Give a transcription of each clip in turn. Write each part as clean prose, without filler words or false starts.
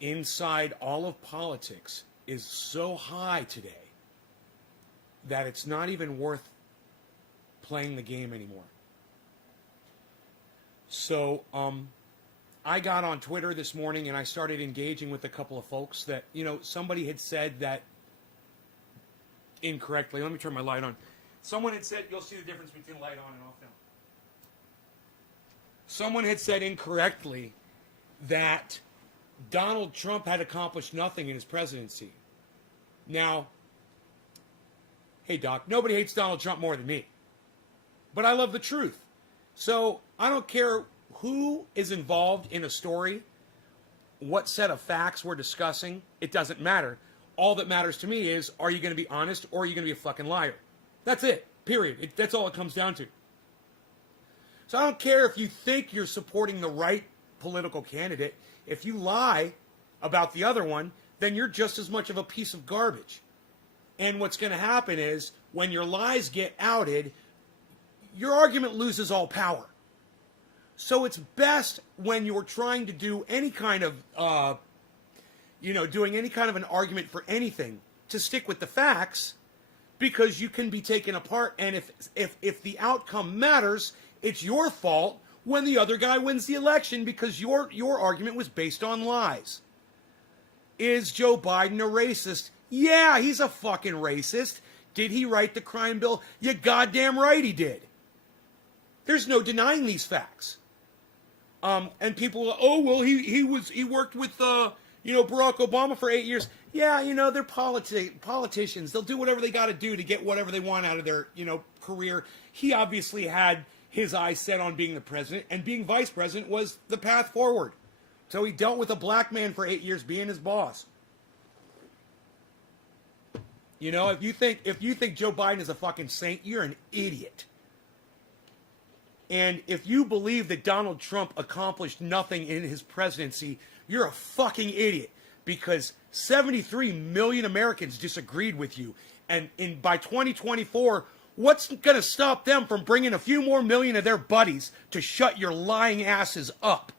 inside all of politics is so high today that it's not even worth playing the game anymore. So, I got on Twitter this morning and I started engaging with a couple of folks that, somebody had said that incorrectly. Let me turn my light on. Someone had said, you'll see the difference between light on and off now. Someone had said incorrectly that Donald Trump had accomplished nothing in his presidency. Now, hey, Doc, nobody hates Donald Trump more than me. But I love the truth. So I don't care who is involved in a story, what set of facts we're discussing. It doesn't matter. All that matters to me is, are you going to be honest or are you going to be a fucking liar? That's it. Period. That's all it comes down to. So I don't care if you think you're supporting the right political candidate. If you lie about the other one, then you're just as much of a piece of garbage. And what's going to happen is, when your lies get outed, your argument loses all power. So it's best when you're trying to do any kind of, doing any kind of an argument for anything, to stick with the facts, because you can be taken apart. And if the outcome matters, it's your fault when the other guy wins the election, because your argument was based on lies. Is Joe Biden a racist? Yeah, he's a fucking racist. Did he write the crime bill? You goddamn right he did. There's no denying these facts. And people, he worked with Barack Obama for 8 years. Yeah, they're politicians. They'll do whatever they got to do to get whatever they want out of their career. He obviously had his eyes set on being the president, and being vice president was the path forward. So he dealt with a black man for 8 years being his boss. If you think Joe Biden is a fucking saint, you're an idiot. And if you believe that Donald Trump accomplished nothing in his presidency, you're a fucking idiot, because 73 million Americans disagreed with you. And by 2024, what's going to stop them from bringing a few more million of their buddies to shut your lying asses up?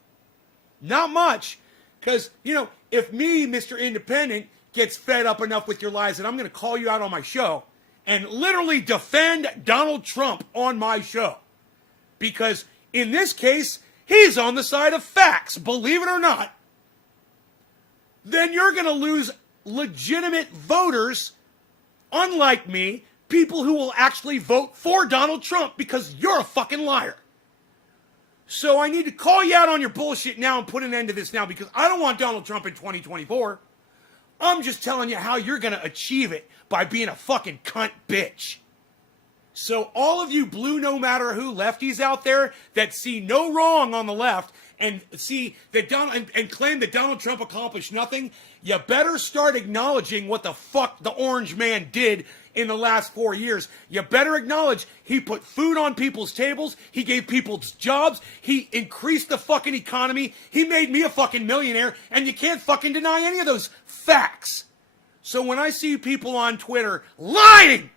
Not much. Because, if me, Mr. Independent, gets fed up enough with your lies, and I'm going to call you out on my show and literally defend Donald Trump on my show. Because in this case, he's on the side of facts, believe it or not. Then you're going to lose legitimate voters, unlike me, people who will actually vote for Donald Trump, because you're a fucking liar. So I need to call you out on your bullshit now and put an end to this now, because I don't want Donald Trump in 2024. I'm just telling you how you're going to achieve it, by being a fucking cunt bitch. So all of you blue no matter who lefties out there that see no wrong on the left and see that and claim that Donald Trump accomplished nothing, you better start acknowledging what the fuck the orange man did in the last 4 years. You better acknowledge he put food on people's tables, he gave people jobs, he increased the fucking economy, he made me a fucking millionaire, and you can't fucking deny any of those facts. So when I see people on Twitter lying,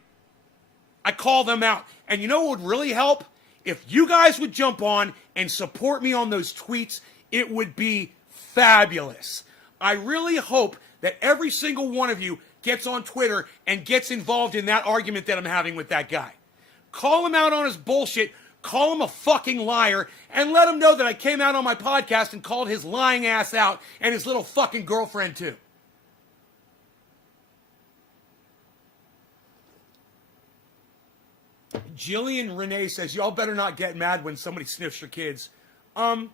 I call them out. And you know what would really help? If you guys would jump on and support me on those tweets, it would be fabulous. I really hope that every single one of you gets on Twitter and gets involved in that argument that I'm having with that guy. Call him out on his bullshit, call him a fucking liar, and let him know that I came out on my podcast and called his lying ass out, and his little fucking girlfriend too. Jillian Renee says, y'all better not get mad when somebody sniffs your kids. I'm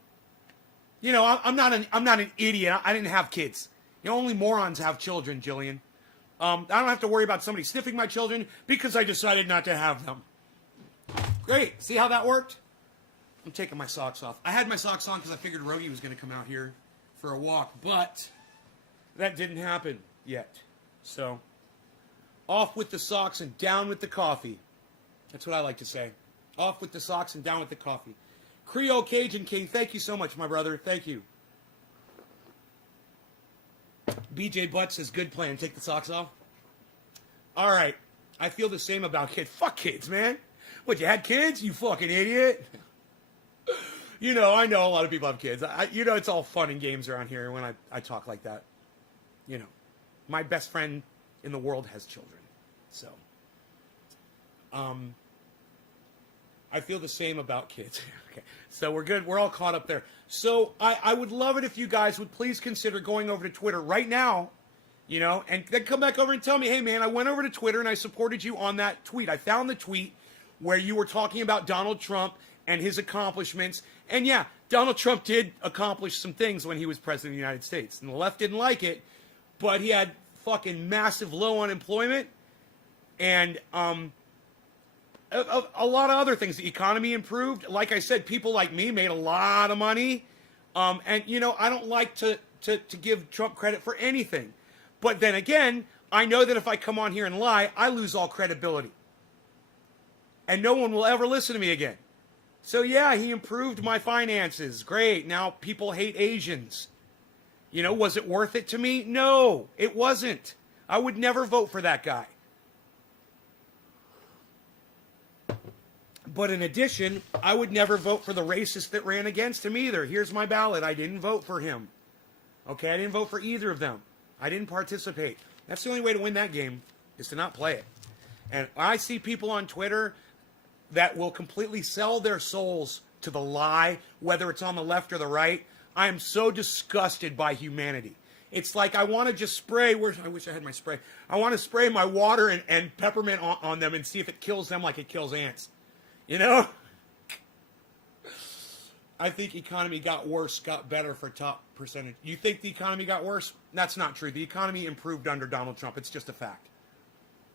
not an idiot. I didn't have kids. Only morons have children, Jillian. I don't have to worry about somebody sniffing my children because I decided not to have them. Great. See how that worked? I'm taking my socks off. I had my socks on because I figured Rogie was going to come out here for a walk, but that didn't happen yet. So, off with the socks and down with the coffee. That's what I like to say. Off with the socks and down with the coffee. Creole Cajun King, thank you so much, my brother. Thank you. BJ Butt says, good plan. Take the socks off. All right. I feel the same about kids. Fuck kids, man. What, you had kids? You fucking idiot. You know, I know a lot of people have kids. You know, it's all fun and games around here when I talk like that. You know, my best friend in the world has children. So, I feel the same about kids. Okay, so we're good. We're all caught up there. So I would love it if you guys would please consider going over to Twitter right now, you know, and then come back over and tell me, hey, man, I went over to Twitter and I supported you on that tweet. I found the tweet where you were talking about Donald Trump and his accomplishments. And yeah, Donald Trump did accomplish some things when he was president of the United States. And the left didn't like it, but he had fucking massive low unemployment and a lot of other things. The economy improved. Like I said, people like me made a lot of money. And, you know, I don't like to give Trump credit for anything. But then again, I know that if I come on here and lie, I lose all credibility. And no one will ever listen to me again. So yeah, he improved my finances. Great. Now people hate Asians. You know, was it worth it to me? No, it wasn't. I would never vote for that guy. But in addition, I would never vote for the racist that ran against him either. Here's my ballot. I didn't vote for him. Okay, I didn't vote for either of them. I didn't participate. That's the only way to win that game, is to not play it. And I see people on Twitter that will completely sell their souls to the lie, whether it's on the left or the right. I am so disgusted by humanity. It's like I want to just spray, I wish I had my spray. I want to spray my water and peppermint on them and see if it kills them like it kills ants. You know? I think economy got worse, got better for top percentage. You think the economy got worse? That's not true. The economy improved under Donald Trump. It's just a fact.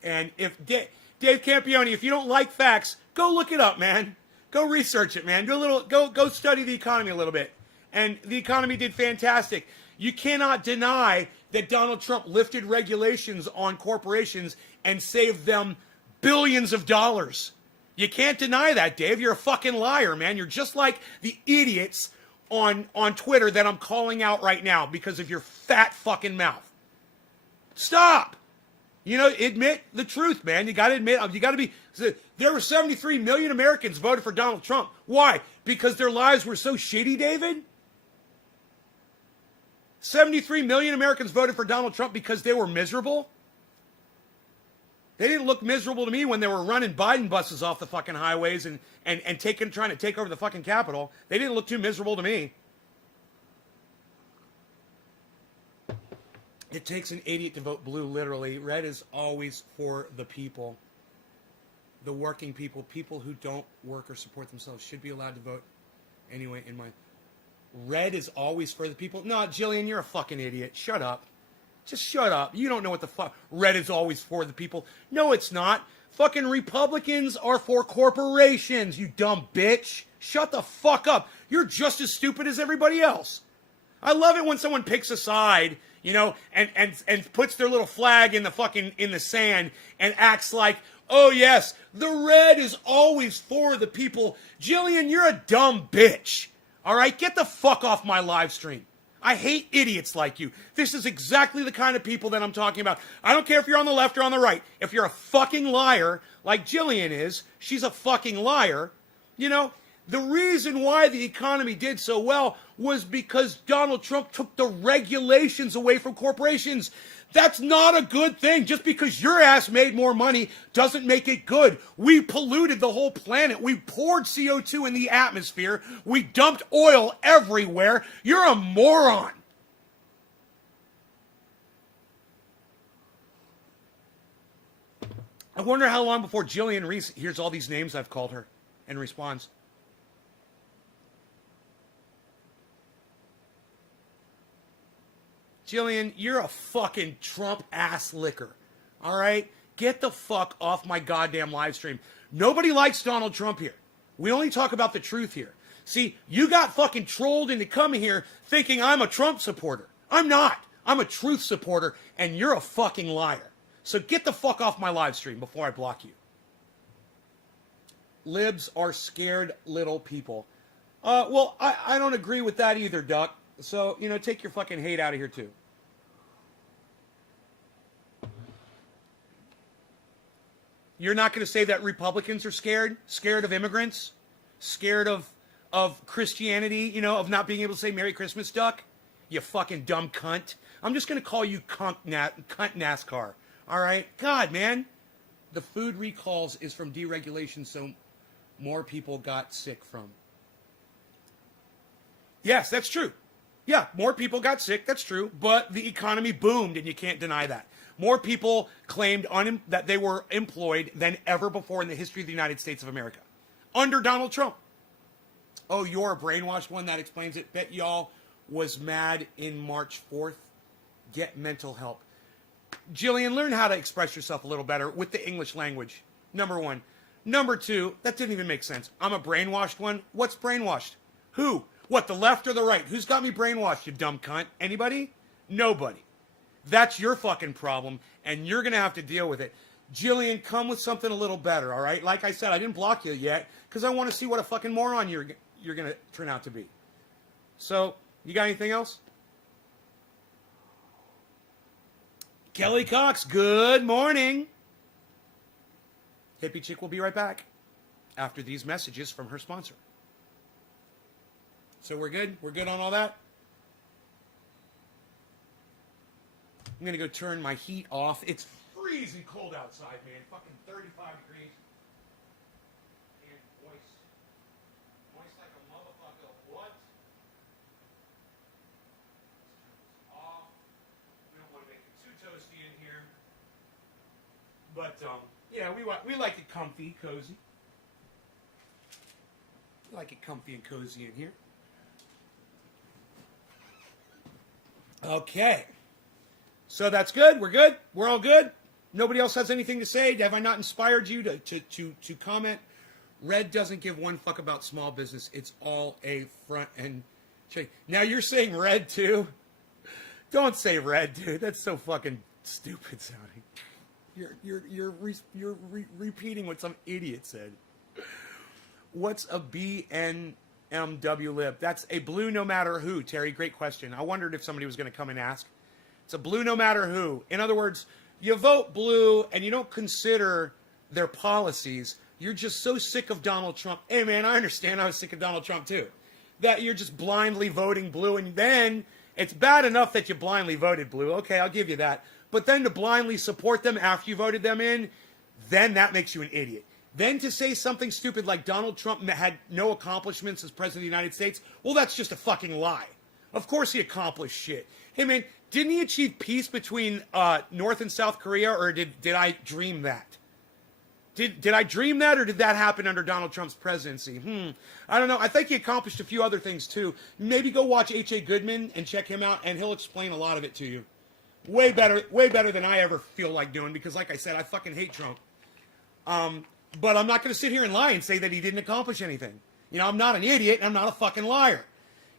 And if Dave Campione, if you don't like facts, go look it up, man. Go research it, man. Go study the economy a little bit. And the economy did fantastic. You cannot deny that Donald Trump lifted regulations on corporations and saved them billions of dollars. You can't deny that, Dave. You're a fucking liar, man. You're just like the idiots on Twitter that I'm calling out right now because of your fat fucking mouth. Stop. You know, admit the truth, man. You got to admit, you got to be, there were 73 million Americans voted for Donald Trump. Why? Because their lives were so shitty, David? 73 million Americans voted for Donald Trump because they were miserable? They didn't look miserable to me when they were running Biden buses off the fucking highways and trying to take over the fucking Capitol. They didn't look too miserable to me. It takes an idiot to vote blue, literally. Red is always for the people. The working people. People who don't work or support themselves should be allowed to vote anyway, in my... Red is always for the people. No, Jillian, you're a fucking idiot. Shut up. Just shut up. You don't know what the fuck. Red is always for the people. No, it's not. Fucking Republicans are for corporations, you dumb bitch. Shut the fuck up. You're just as stupid as everybody else. I love it when someone picks a side, you know, and puts their little flag in the sand and acts like, oh yes, the red is always for the people. Jillian, you're a dumb bitch. All right, get the fuck off my live stream. I hate idiots like you. This is exactly the kind of people that I'm talking about. I don't care if you're on the left or on the right. If you're a fucking liar, like Jillian is, she's a fucking liar. You know, the reason why the economy did so well was because Donald Trump took the regulations away from corporations. That's not a good thing. Just because your ass made more money doesn't make it good. We polluted the whole planet. We poured CO2 in the atmosphere. We dumped oil everywhere. You're a moron. I wonder how long before Jillian Reese hears all these names I've called her and responds. Jillian, you're a fucking Trump ass licker. All right? Get the fuck off my goddamn live stream. Nobody likes Donald Trump here. We only talk about the truth here. See, you got fucking trolled into coming here thinking I'm a Trump supporter. I'm not. I'm a truth supporter, and you're a fucking liar. So get the fuck off my live stream before I block you. Libs are scared little people. Well, I don't agree with that either, Duck. So, you know, take your fucking hate out of here, too. You're not going to say that Republicans are scared? Scared of immigrants? Scared of of Christianity, you know, of not being able to say Merry Christmas, Duck? You fucking dumb cunt. I'm just going to call you cunt NASCAR. All right? God, man. The food recalls is from deregulation, so more people got sick from. Yes, that's true. Yeah, more people got sick, that's true. But the economy boomed, and you can't deny that. More people claimed that they were employed than ever before in the history of the United States of America. Under Donald Trump. Oh, you're a brainwashed one? That explains it. Bet y'all was mad in March 4th. Get mental help. Jillian, learn how to express yourself a little better with the English language. Number one. Number two, that didn't even make sense. I'm a brainwashed one. What's brainwashed? Who? What, the left or the right? Who's got me brainwashed, you dumb cunt? Anybody? Nobody. That's your fucking problem, and you're going to have to deal with it. Jillian, come with something a little better, all right? Like I said, I didn't block you yet because I want to see what a fucking moron you're going to turn out to be. So, you got anything else? Kelly Cox, good morning. Hippie Chick will be right back after these messages from her sponsor. So we're good? We're good on all that? I'm going to go turn my heat off. It's freezing cold outside, man. Fucking 35 degrees. And moist. Moist like a motherfucker. What? Let's turn this off. We don't want to make it too toasty in here. But, yeah, we like it comfy, cozy. We like it comfy and cozy in here. Okay. So that's good. We're good. We're all good. Nobody else has anything to say. Have I not inspired you to comment? Red doesn't give one fuck about small business. It's all a front end check. Now you're saying red too? Don't say red, dude. That's so fucking stupid sounding. You're repeating what some idiot said. What's a BNMW Lib? That's a blue no matter who, Terry. Great question. I wondered if somebody was going to come and ask. It's a blue no matter who. In other words, you vote blue and you don't consider their policies. You're just so sick of Donald Trump. Hey, man, I understand. I was sick of Donald Trump, too. That you're just blindly voting blue. And then it's bad enough that you blindly voted blue. Okay, I'll give you that. But then to blindly support them after you voted them in, then that makes you an idiot. Then to say something stupid like Donald Trump had no accomplishments as president of the United States, well, that's just a fucking lie. Of course he accomplished shit. Hey, man, didn't he achieve peace between North and South Korea, or did I dream that? Did I dream that, or did that happen under Donald Trump's presidency? I don't know. I think he accomplished a few other things, too. Maybe go watch H.A. Goodman and check him out, and he'll explain a lot of it to you. Way better than I ever feel like doing, because like I said, I fucking hate Trump. But I'm not going to sit here and lie and say that he didn't accomplish anything. You know, I'm not an idiot, and I'm not a fucking liar.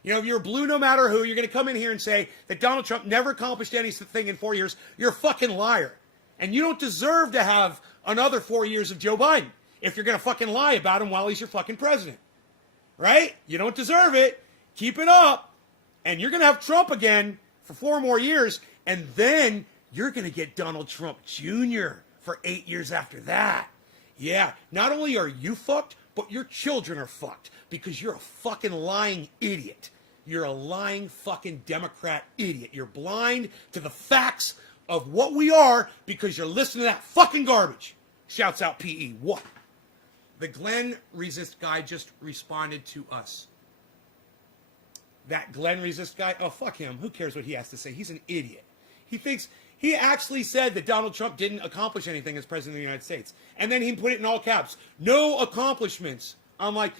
You know, if you're blue no matter who, you're going to come in here and say that Donald Trump never accomplished anything in 4 years. You're a fucking liar. And you don't deserve to have another 4 years of Joe Biden if you're going to fucking lie about him while he's your fucking president. Right? You don't deserve it. Keep it up. And you're going to have Trump again for 4 more years. And then you're going to get Donald Trump Jr. for 8 years after that. Yeah, not only are you fucked, but your children are fucked because you're a fucking lying idiot. You're a lying fucking Democrat idiot. You're blind to the facts of what we are because you're listening to that fucking garbage. Shouts out PE. What? The Glenn Resist guy just responded to us. That Glenn Resist guy? Oh, fuck him. Who cares what he has to say? He's an idiot. He actually said that Donald Trump didn't accomplish anything as president of the United States. And then he put it in all caps. No accomplishments. I'm like,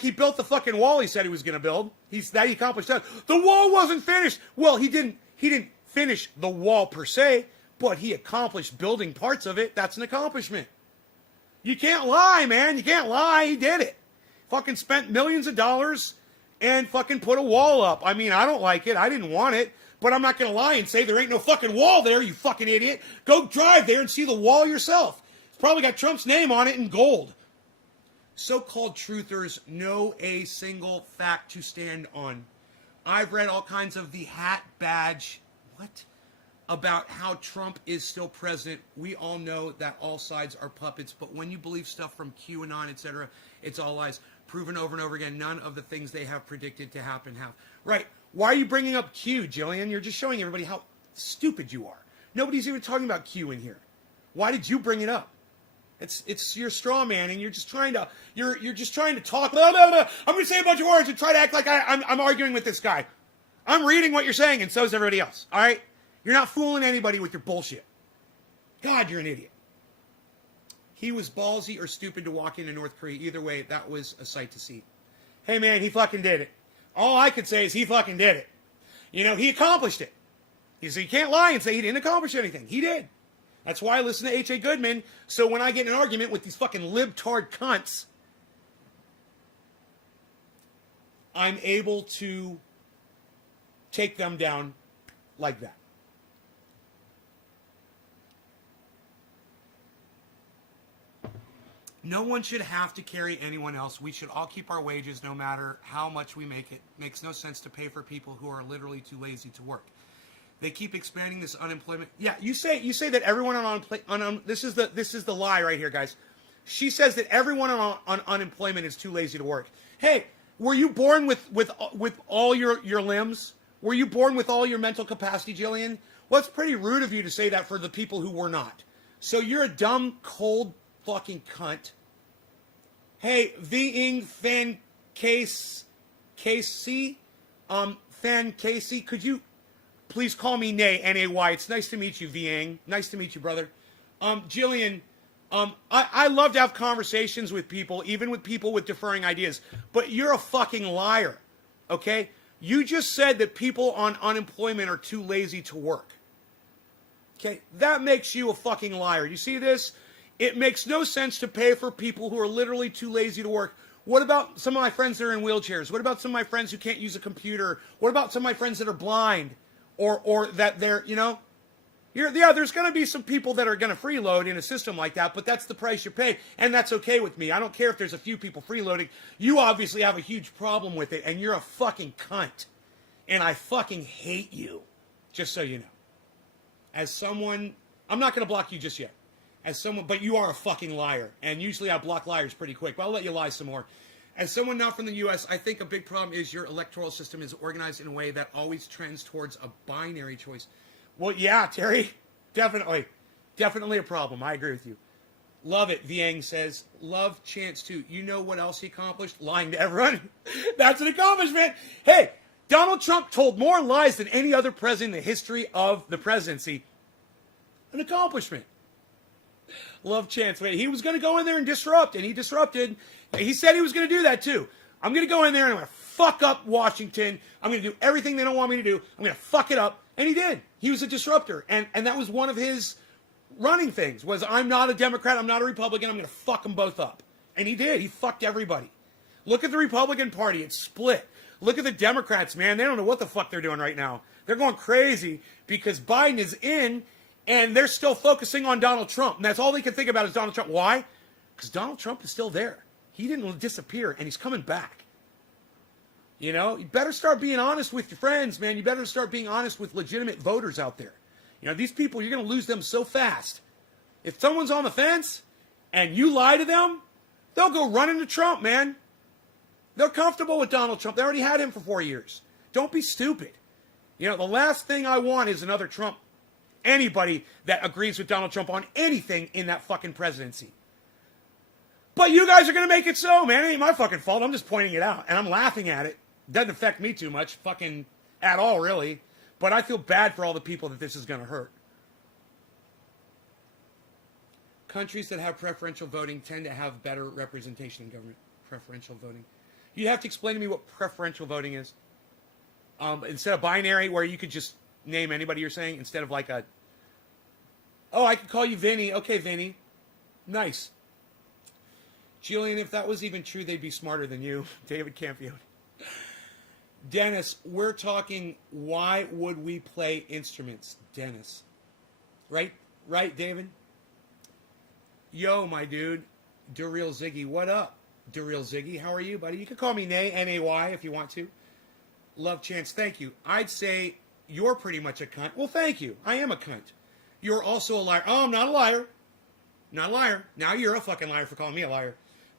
he built the fucking wall he said he was going to build. He accomplished that. The wall wasn't finished. Well, he didn't finish the wall per se, but he accomplished building parts of it. That's an accomplishment. You can't lie, man. You can't lie. He did it. Fucking spent millions of dollars and fucking put a wall up. I mean, I don't like it. I didn't want it. But I'm not going to lie and say there ain't no fucking wall there, you fucking idiot. Go drive there and see the wall yourself. It's probably got Trump's name on it in gold. So-called truthers know a single fact to stand on. I've read all kinds of the hat badge, about how Trump is still president. We all know that all sides are puppets, but when you believe stuff from QAnon, etc., it's all lies. proven over and over again, none of the things they have predicted to happen have. Right. Why are you bringing up Q, Jillian? You're just showing everybody how stupid you are. Nobody's even talking about Q in here. Why did you bring it up? It's your straw man, and you're just trying to talk. Blah, blah, blah. I'm going to say a bunch of words and try to act like I'm arguing with this guy. I'm reading what you're saying, and so is everybody else. All right, you're not fooling anybody with your bullshit. God, you're an idiot. He was ballsy or stupid to walk into North Korea. Either way, that was a sight to see. Hey man, he fucking did it. All I could say is he fucking did it. You know, he accomplished it. You can't lie and say he didn't accomplish anything. He did. That's why I listen to H.A. Goodman. So when I get in an argument with these fucking libtard cunts, I'm able to take them down like that. No one should have to carry anyone else. We should all keep our wages no matter how much we make it. Makes no sense to pay for people who are literally too lazy to work. They keep expanding this unemployment. Yeah, you say that everyone on this is the lie right here, guys. She says that everyone on unemployment is too lazy to work. Hey, were you born with all your limbs? Were you born with all your mental capacity, Jillian? Well, it's pretty rude of you to say that for the people who were not. So you're a dumb, cold fucking cunt. Hey, Ving Fan Casey, Fan Casey, could you please call me Nay, N-A-Y. It's nice to meet you, Viang. Nice to meet you, brother. Jillian, I love to have conversations with people, even with people with differing ideas, but you're a fucking liar, okay? You just said that people on unemployment are too lazy to work. Okay? That makes you a fucking liar. You see this? It makes no sense to pay for people who are literally too lazy to work. What about some of my friends that are in wheelchairs? What about some of my friends who can't use a computer? What about some of my friends that are blind? Or that they're, you know? There's going to be some people that are going to freeload in a system like that, but that's the price you pay, and that's okay with me. I don't care if there's a few people freeloading. You obviously have a huge problem with it, and you're a fucking cunt. And I fucking hate you, just so you know. As someone, I'm not going to block you just yet. As someone, but you are a fucking liar, and usually I block liars pretty quick, but I'll let you lie some more. As someone not from the U.S., I think a big problem is your electoral system is organized in a way that always trends towards a binary choice. Well, yeah, Terry, definitely. Definitely a problem. I agree with you. Love it, Viang says. Love Chance, too. You know what else he accomplished? Lying to everyone. That's an accomplishment. Hey, Donald Trump told more lies than any other president in the history of the presidency. An accomplishment. Love Chance. Wait, he was going to go in there and disrupt, and he disrupted. He said he was going to do that, too. I'm going to go in there and I'm going to fuck up Washington. I'm going to do everything they don't want me to do. I'm going to fuck it up. And he did. He was a disruptor. And that was one of his running things, was I'm not a Democrat, I'm not a Republican, I'm going to fuck them both up. And he did. He fucked everybody. Look at the Republican Party. It's split. Look at the Democrats, man. They don't know what the fuck they're doing right now. They're going crazy because Biden is in, and they're still focusing on Donald Trump. And that's all they can think about is Donald Trump. Why? Because Donald Trump is still there. He didn't disappear, and he's coming back. You know, you better start being honest with your friends, man. You better start being honest with legitimate voters out there. You know, these people, you're going to lose them so fast. If someone's on the fence and you lie to them, they'll go running to Trump, man. They're comfortable with Donald Trump. They already had him for 4 years. Don't be stupid. You know, the last thing I want is another Trump. Anybody that agrees with Donald Trump on anything in that fucking presidency. But you guys are going to make it so, man. It ain't my fucking fault. I'm just pointing it out. And I'm laughing at it. Doesn't affect me too much. Fucking at all, really. But I feel bad for all the people that this is going to hurt. Countries that have preferential voting tend to have better representation in government. Preferential voting. You have to explain to me what preferential voting is. Instead of binary, where you could just name anybody you're saying, instead of like a, oh, I could call you Vinny. Okay, Vinny. Nice. Jillian, if that was even true, they'd be smarter than you. David Campione. Dennis, we're talking, why would we play instruments? Dennis. Right? Right, David? Yo, my dude. Durreal Ziggy, what up? Durreal Ziggy, how are you, buddy? You can call me Nay, N-A-Y, if you want to. Love Chance, thank you. I'd say you're pretty much a cunt. Well, thank you. I am a cunt. You're also a liar. Oh, I'm not a liar. Not a liar. Now you're a fucking liar for calling me a liar.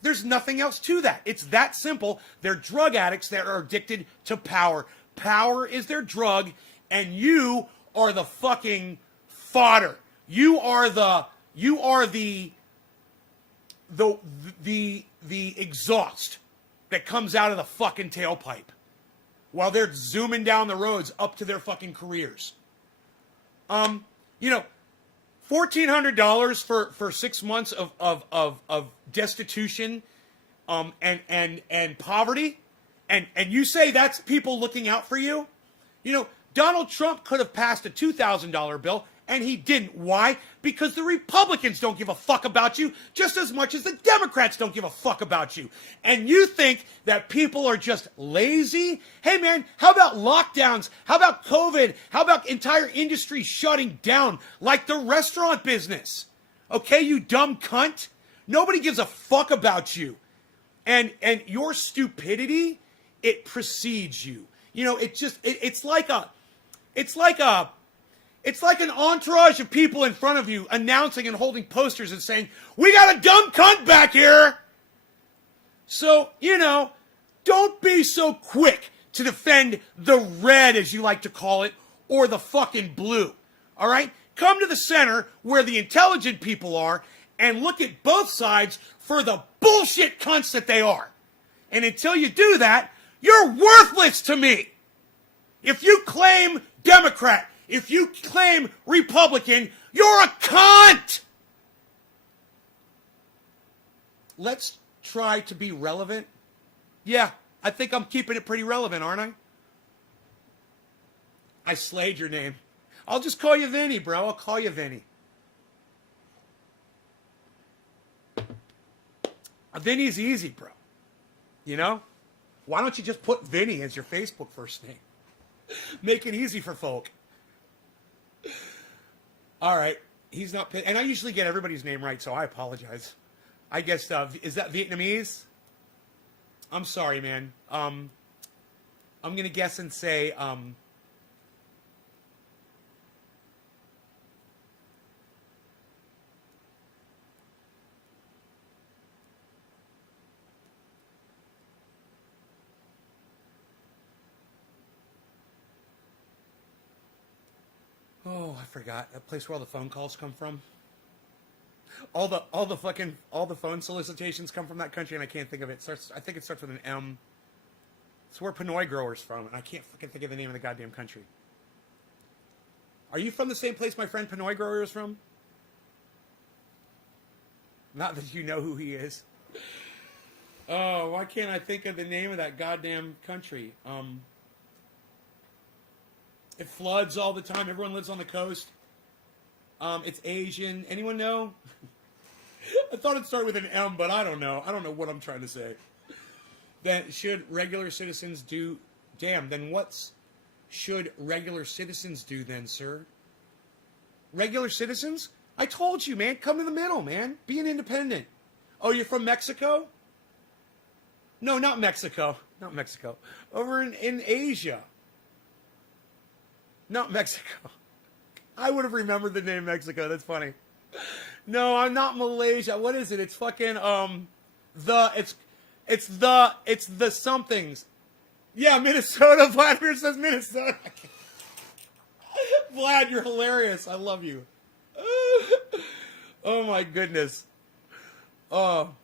There's nothing else to that. It's that simple. They're drug addicts that are addicted to power. Power is their drug, and you are the fucking fodder. You are the exhaust that comes out of the fucking tailpipe while they're zooming down the roads up to their fucking careers. You know, $1,400 for 6 months of destitution, and poverty, and you say that's people looking out for you? You know, Donald Trump could have passed a $2,000 bill, and he didn't. Why? Because the Republicans don't give a fuck about you just as much as the Democrats don't give a fuck about you. And you think that people are just lazy? Hey man, how about lockdowns? How about COVID? How about entire industry shutting down like the restaurant business? Okay, you dumb cunt. Nobody gives a fuck about you. And your stupidity, it precedes you. You know, it's like an entourage of people in front of you announcing and holding posters and saying, "We got a dumb cunt back here." So, you know, don't be so quick to defend the red, as you like to call it, or the fucking blue. All right? Come to the center where the intelligent people are and look at both sides for the bullshit cunts that they are. And until you do that, you're worthless to me. If you claim Democrat, if you claim Republican, you're a cunt! Let's try to be relevant. Yeah, I think I'm keeping it pretty relevant, aren't I? I slayed your name. I'll just call you Vinny, bro. I'll call you Vinny. Vinny's easy, bro. You know? Why don't you just put Vinny as your Facebook first name? Make it easy for folk. All right. He's not... And I usually get everybody's name right, so I apologize. I guess... is that Vietnamese? I'm sorry, man. I'm going to guess and say... Oh, I forgot. That place where all the phone calls come from. All the phone solicitations come from that country, and I can't think of it. I think it starts with an M. It's where Pinoy Grower's from, and I can't fucking think of the name of the goddamn country. Are you from the same place my friend Pinoy Grower is from? Not that you know who he is. Oh, why can't I think of the name of that goddamn country? It floods all the time. Everyone lives on the coast. It's Asian. Anyone know? I thought it started with an M, but I don't know. I don't know what I'm trying to say. Then should regular citizens do... Damn, then should regular citizens do then, sir? Regular citizens? I told you, man. Come to the middle, man. Be an independent. Oh, you're from Mexico? No, not Mexico. Not Mexico. Over in Asia. Not Mexico. I would have remembered the name Mexico. That's funny. No, I'm not Malaysia. What is it? It's fucking it's the somethings. Yeah, Minnesota. Vladimir says Minnesota. Vlad, you're hilarious. I love you. Oh my goodness. So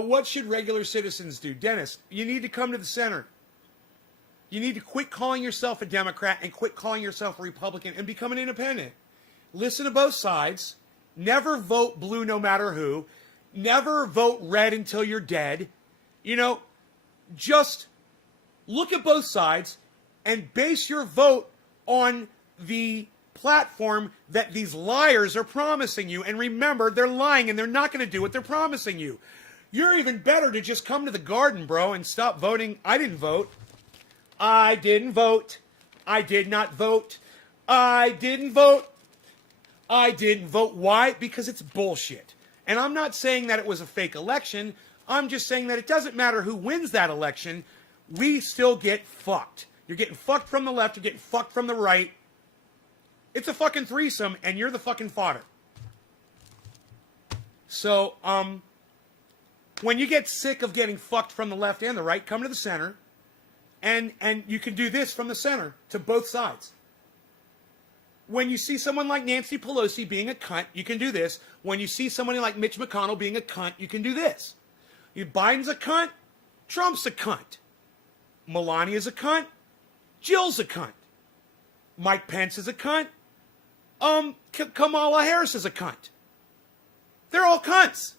what should regular citizens do? Dennis, you need to come to the center. You need to quit calling yourself a Democrat and quit calling yourself a Republican and become an independent. Listen to both sides. Never vote blue no matter who. Never vote red until you're dead. You know, just look at both sides and base your vote on the platform that these liars are promising you. And remember, they're lying and they're not going to do what they're promising you. You're even better to just come to the garden, bro, and stop voting. I didn't vote. I didn't vote. I did not vote. I didn't vote. I didn't vote. Why? Because it's bullshit. And I'm not saying that it was a fake election. I'm just saying that it doesn't matter who wins that election. We still get fucked. You're getting fucked from the left. You're getting fucked from the right. It's a fucking threesome, and you're the fucking fodder. So, When you get sick of getting fucked from the left and the right, come to the center, and you can do this from the center to both sides. When you see someone like Nancy Pelosi being a cunt, you can do this. When you see somebody like Mitch McConnell being a cunt, you can do this. Biden's a cunt, Trump's a cunt. Melania's a cunt, Jill's a cunt. Mike Pence is a cunt. Kamala Harris is a cunt. They're all cunts.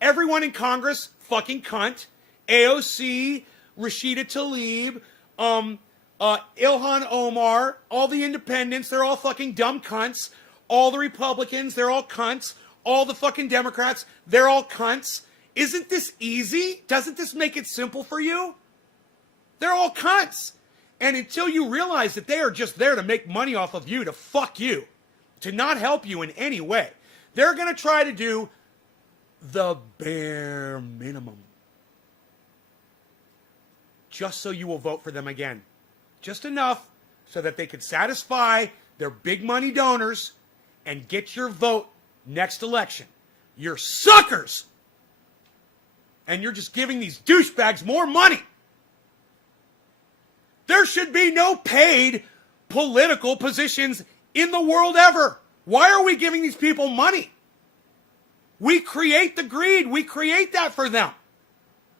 Everyone in Congress, fucking cunt. AOC, Rashida Tlaib, Ilhan Omar, all the independents, they're all fucking dumb cunts. All the Republicans, they're all cunts. All the fucking Democrats, they're all cunts. Isn't this easy? Doesn't this make it simple for you? They're all cunts. And until you realize that they are just there to make money off of you, to fuck you, to not help you in any way, they're going to try to do the bare minimum just so you will vote for them again. Just enough so that they could satisfy their big money donors and get your vote next election. You're suckers! And you're just giving these douchebags more money. There should be no paid political positions in the world ever. Why are we giving these people money? We create the greed. We create that for them.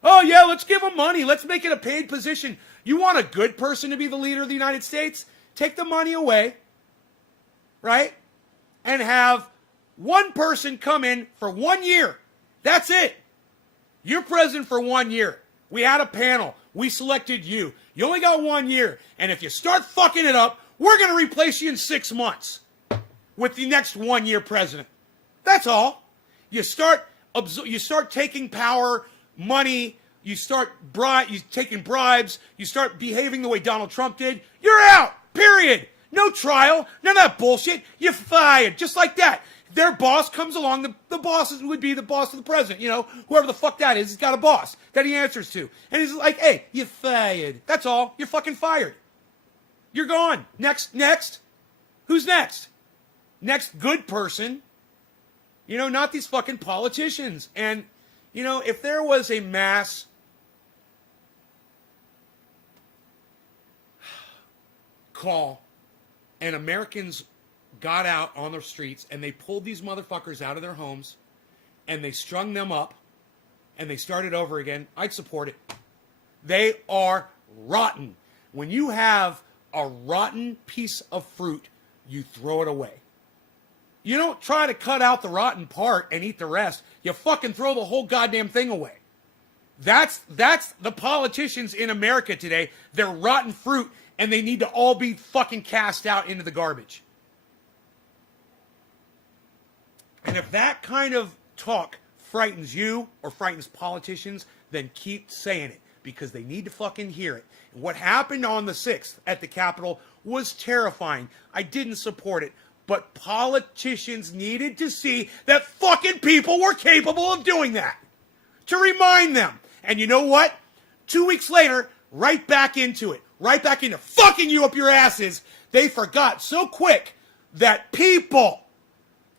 Oh, yeah, let's give them money. Let's make it a paid position. You want a good person to be the leader of the United States? Take the money away, right? And have one person come in for 1 year. That's it. You're president for 1 year. We had a panel. We selected you. You only got 1 year. And if you start fucking it up, we're going to replace you in 6 months with the next 1 year president. That's all. You start taking power, money, you start taking bribes, you start behaving the way Donald Trump did, you're out, period. No trial, none of that bullshit, you're fired, just like that. Their boss comes along, the boss would be the boss of the president, you know, whoever the fuck that is, he's got a boss that he answers to. And he's like, hey, you're fired. That's all, you're fucking fired. You're gone. Next. Who's next? Next good person. You know, not these fucking politicians. And, you know, if there was a mass call and Americans got out on the streets and they pulled these motherfuckers out of their homes and they strung them up and they started over again, I'd support it. They are rotten. When you have a rotten piece of fruit, you throw it away. You don't try to cut out the rotten part and eat the rest. You fucking throw the whole goddamn thing away. That's the politicians in America today. They're rotten fruit, and they need to all be fucking cast out into the garbage. And if that kind of talk frightens you or frightens politicians, then keep saying it, because they need to fucking hear it. And what happened on the 6th at the Capitol was terrifying. I didn't support it. But politicians needed to see that fucking people were capable of doing that. To remind them. And you know what? 2 weeks later, right back into it. Right back into fucking you up your asses. They forgot so quick that people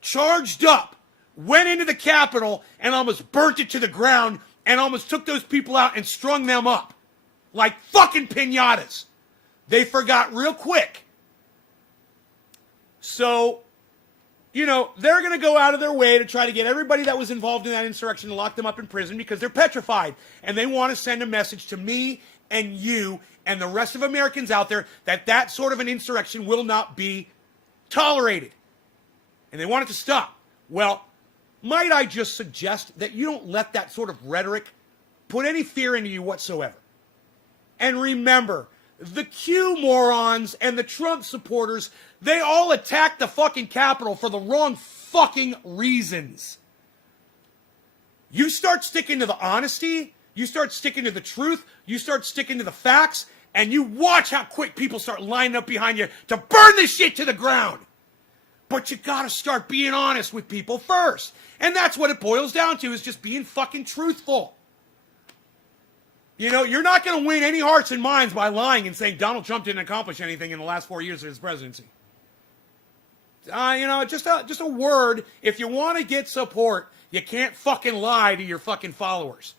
charged up, went into the Capitol, and almost burnt it to the ground, and almost took those people out and strung them up. Like fucking piñatas. They forgot real quick. So, you know, they're going to go out of their way to try to get everybody that was involved in that insurrection to lock them up in prison because they're petrified. And they want to send a message to me and you and the rest of Americans out there that that sort of an insurrection will not be tolerated. And they want it to stop. Well, might I just suggest that you don't let that sort of rhetoric put any fear into you whatsoever. And remember, the Q morons and the Trump supporters, they all attacked the fucking Capitol for the wrong fucking reasons. You start sticking to the honesty, you start sticking to the truth, you start sticking to the facts, and you watch how quick people start lining up behind you to burn this shit to the ground. But you gotta start being honest with people first. And that's what it boils down to, is just being fucking truthful. You know, you're not going to win any hearts and minds by lying and saying Donald Trump didn't accomplish anything in the last 4 years of his presidency. You know, just a word. If you want to get support, You can't fucking lie to your fucking followers.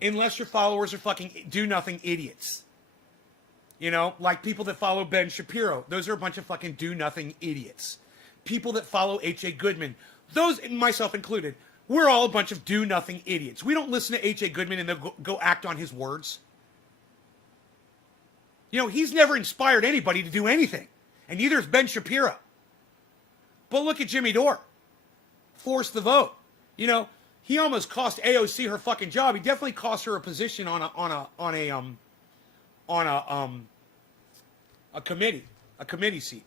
Unless your followers are fucking do-nothing idiots. You know, like people that follow Ben Shapiro. Those are a bunch of fucking do-nothing idiots. People that follow H.A. Goodman. Those, myself included, we're all a bunch of do-nothing idiots. We don't listen to H.A. Goodman and then go act on his words. You know, he's never inspired anybody to do anything. And neither is Ben Shapiro. But look at Jimmy Dore. Forced the vote. You know, he almost cost AOC her fucking job. He definitely cost her a position on a committee seat.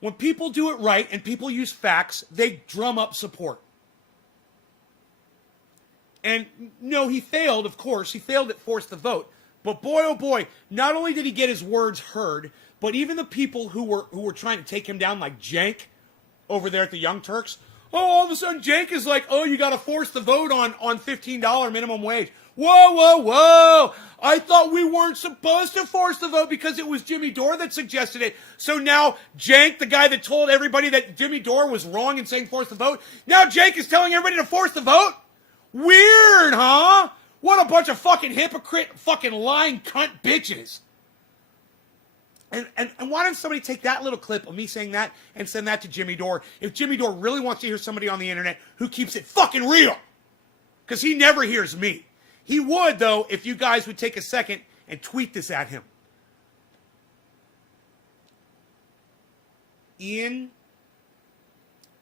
When people do it right and people use facts, they drum up support. And no, he failed, of course. He failed at force the vote. But boy, oh boy, not only did he get his words heard, but even the people who were trying to take him down, like Cenk over there at the Young Turks, all of a sudden Cenk is like, oh, you got to force the vote on $15 minimum wage. Whoa, whoa, whoa. I thought we weren't supposed to force the vote because it was Jimmy Dore that suggested it. So now Cenk, the guy that told everybody that Jimmy Dore was wrong in saying force the vote, now Cenk is telling everybody to force the vote? Weird, huh? What a bunch of fucking hypocrite, fucking lying cunt bitches. And why didn't somebody take that little clip of me saying that and send that to Jimmy Dore if Jimmy Dore really wants to hear somebody on the internet who keeps it fucking real? Because he never hears me. He would, though, if you guys would take a second and tweet this at him. Ian,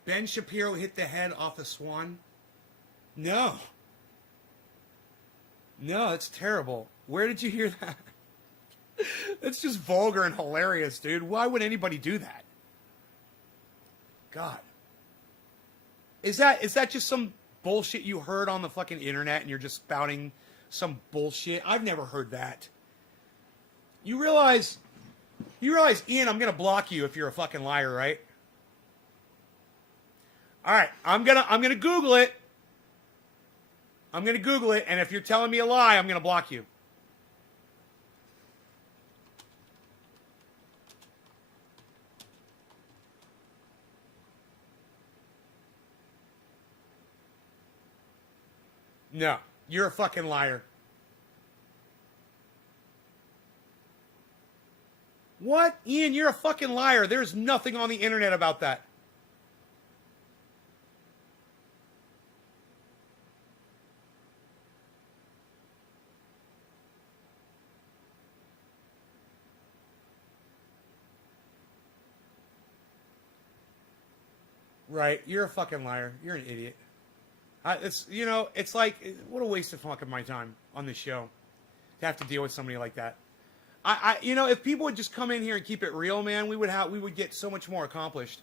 Ben Shapiro hit the head off a swan? No. No, it's terrible. Where did you hear that? That's just vulgar and hilarious, dude. Why would anybody do that? God. Is that just some bullshit you heard on the fucking internet and you're just spouting some bullshit? I've never heard that. You realize, Ian, I'm going to block you if you're a fucking liar, right? All right, I'm going to Google it. I'm going to Google it, and if you're telling me a lie, I'm going to block you. No, you're a fucking liar. What? Ian, you're a fucking liar. There's nothing on the internet about that. Right, you're a fucking liar. You're an idiot. It's like, what a waste of fucking my time on this show to have to deal with somebody like that. If people would just come in here and keep it real, man, we would get so much more accomplished.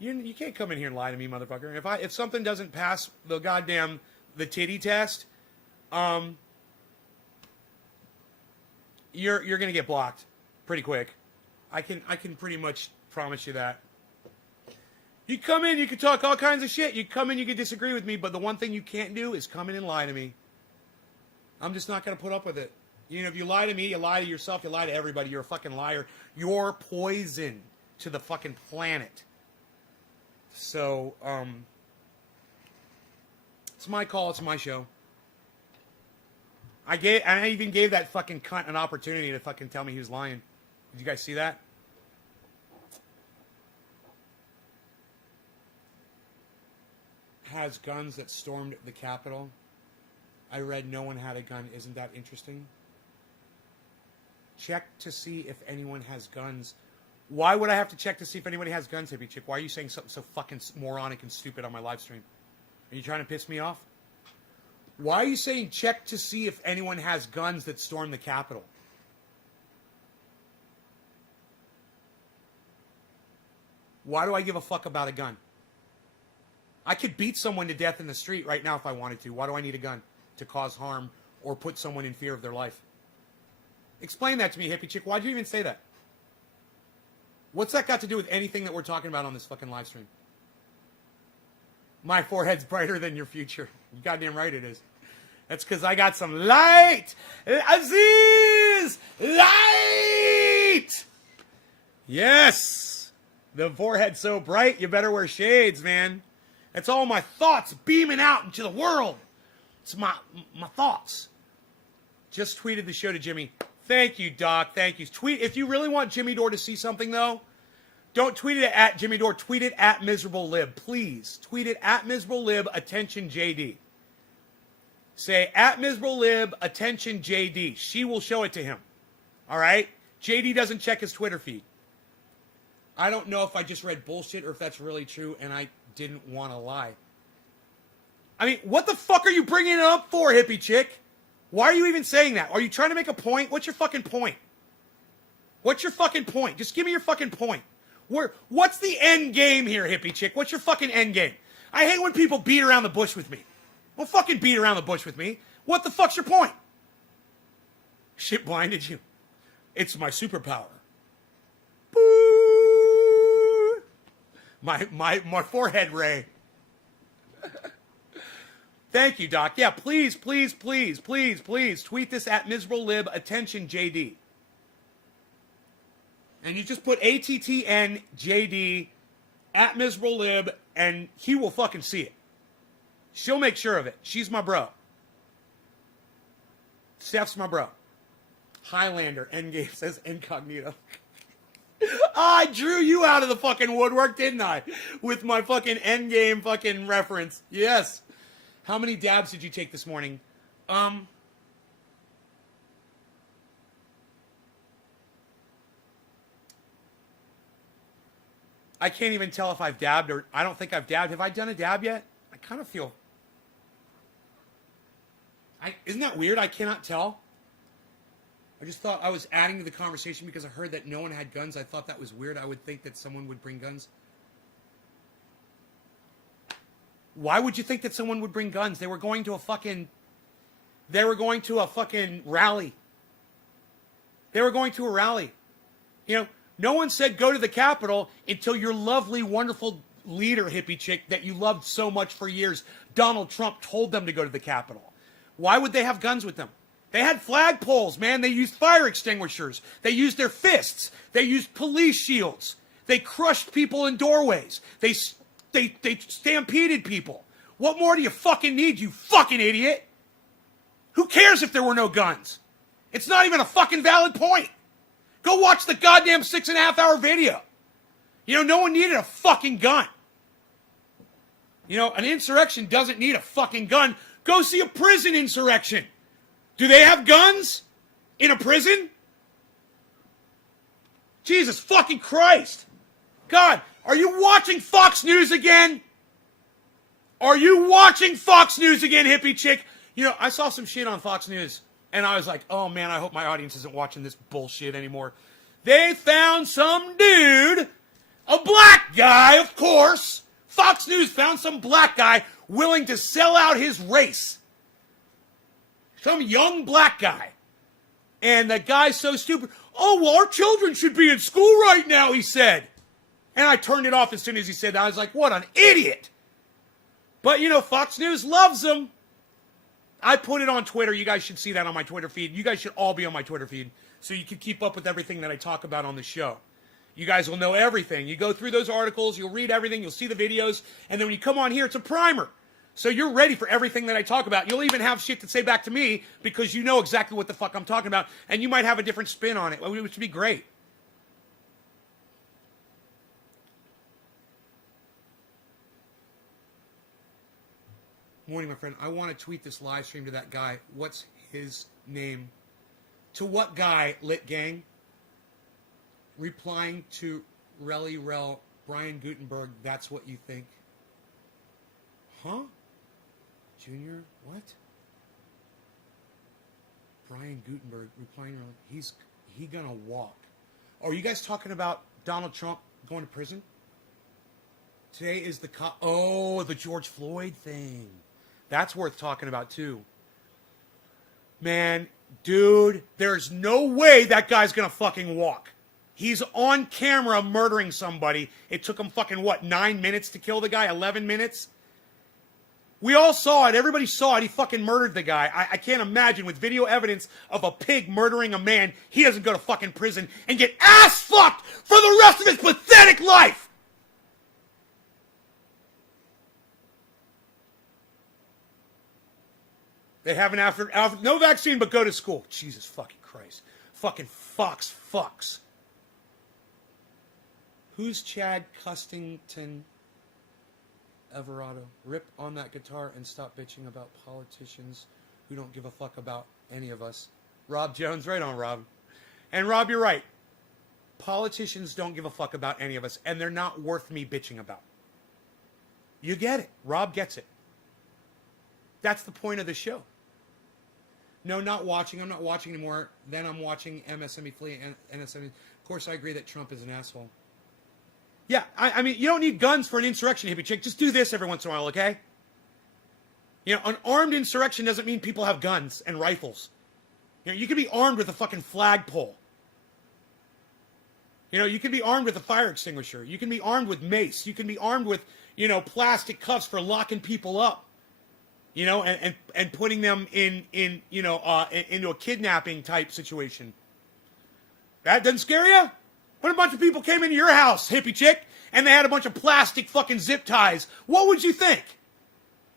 You can't come in here and lie to me, motherfucker. If something doesn't pass the titty test, you're gonna get blocked pretty quick. I can pretty much promise you that. You come in, you can talk all kinds of shit. You come in, you can disagree with me, but the one thing you can't do is come in and lie to me. I'm just not going to put up with it. If you lie to me, you lie to yourself, you lie to everybody. You're a fucking liar. You're poison to the fucking planet. So, it's my call, it's my show. I even gave that fucking cunt an opportunity to fucking tell me he was lying. Did you guys see that? Has guns that stormed the Capitol. I read no one had a gun. Isn't that interesting? Check to see if anyone has guns. Why would I have to check to see if anybody has guns, hippie chick? Why are you saying something so fucking moronic and stupid on my live stream? Are you trying to piss me off? Why are you saying check to see if anyone has guns that stormed the Capitol? Why do I give a fuck about a gun? I could beat someone to death in the street right now if I wanted to. Why do I need a gun? To cause harm or put someone in fear of their life? Explain that to me, hippie chick. Why'd you even say that? What's that got to do with anything that we're talking about on this fucking live stream? My forehead's brighter than your future. You're goddamn right it is. That's because I got some light. Aziz! Light! Yes! The forehead's so bright, you better wear shades, man. That's all my thoughts beaming out into the world. It's my thoughts. Just tweeted the show to Jimmy. Thank you, Doc. Thank you. Tweet if you really want Jimmy Dore to see something, though. Don't tweet it at Jimmy Dore. Tweet it at Miserable Lib. Please. Tweet it at Miserable Lib, attention JD. Say, at Miserable Lib, attention JD. She will show it to him. All right? JD doesn't check his Twitter feed. I don't know if I just read bullshit or if that's really true, and I didn't want to lie. I mean, what the fuck are you bringing it up for, hippie chick? Why are you even saying that? Are you trying to make a point? What's your fucking point? What's your fucking point? Just give me your fucking point. What's the end game here, hippie chick? What's your fucking end game? I hate when people beat around the bush with me. Don't fucking beat around the bush with me. What the fuck's your point? Shit blinded you. It's my superpower. Boo! My forehead ray. Thank you, Doc. Yeah, please, please, please, please, please tweet this at Miserable Lib, attention JD. And you just put ATTN JD at Miserable Lib, and he will fucking see it. She'll make sure of it. She's my bro. Steph's my bro. Highlander, Endgame says incognito. I drew you out of the fucking woodwork, didn't I? With my fucking Endgame fucking reference. Yes. How many dabs did you take this morning? I can't even tell if I've dabbed or I don't think I've dabbed. Have I done a dab yet? I kind of feel... Isn't that weird? I cannot tell. I just thought I was adding to the conversation because I heard that no one had guns. I thought that was weird. I would think that someone would bring guns. Why would you think that someone would bring guns? They were going to a fucking rally. They were going to a rally. You know, no one said go to the Capitol until your lovely, wonderful leader, hippie chick, that you loved so much for years, Donald Trump, told them to go to the Capitol. Why would they have guns with them? They had flagpoles, man. They used fire extinguishers. They used their fists. They used police shields. They crushed people in doorways. They stampeded people. What more do you fucking need, you fucking idiot? Who cares if there were no guns? It's not even a fucking valid point. Go watch the goddamn 6.5-hour video. You know, no one needed a fucking gun. You know, an insurrection doesn't need a fucking gun. Go see a prison insurrection. Do they have guns in a prison? Jesus fucking Christ. God, are you watching Fox News again? Are you watching Fox News again, hippie chick? You know, I saw some shit on Fox News, and I was like, oh man, I hope my audience isn't watching this bullshit anymore. They found some dude, a black guy, of course. Fox News found some black guy willing to sell out his race. Some young black guy. And the guy's so stupid. Oh, well, our children should be in school right now, he said. And I turned it off as soon as he said that. I was like, what an idiot. But, you know, Fox News loves him. I put it on Twitter. You guys should see that on my Twitter feed. You guys should all be on my Twitter feed so you can keep up with everything that I talk about on the show. You guys will know everything. You go through those articles, you'll read everything, you'll see the videos, and then when you come on here, it's a primer. So you're ready for everything that I talk about. You'll even have shit to say back to me because you know exactly what the fuck I'm talking about, and you might have a different spin on it, which would be great. Morning, my friend. I want to tweet this live stream to that guy. What's his name? To what guy, Lit Gang? Replying to Relly Rel, Brian Gutenberg, that's what you think. Huh? Junior, what? Brian Gutenberg replying, he gonna walk. Oh, are you guys talking about Donald Trump going to prison? Today is the the George Floyd thing. That's worth talking about too. Man, dude, there's no way that guy's gonna fucking walk. He's on camera murdering somebody. It took him fucking, 9 minutes to kill the guy? 11 minutes? We all saw it. Everybody saw it. He fucking murdered the guy. I can't imagine with video evidence of a pig murdering a man, he doesn't go to fucking prison and get ass fucked for the rest of his pathetic life. They have no vaccine, but go to school. Jesus fucking Christ. Fucking Fox fucks. Who's Chad Custington Everado? Rip on that guitar and stop bitching about politicians who don't give a fuck about any of us. Rob Jones, right on, Rob. And Rob, you're right. Politicians don't give a fuck about any of us, and they're not worth me bitching about. You get it. Rob gets it. That's the point of the show. No, not watching. I'm not watching anymore. Then I'm watching MSNBC and NSNBC. Of course, I agree that Trump is an asshole. Yeah, I mean, you don't need guns for an insurrection, hippie chick. Just do this every once in a while, okay? You know, an armed insurrection doesn't mean people have guns and rifles. You know, you can be armed with a fucking flagpole. You know, you can be armed with a fire extinguisher. You can be armed with mace. You can be armed with, you know, plastic cuffs for locking people up. You know, and putting them in you know, into a kidnapping type situation. That doesn't scare you? When a bunch of people came into your house, hippie chick, and they had a bunch of plastic fucking zip ties, what would you think?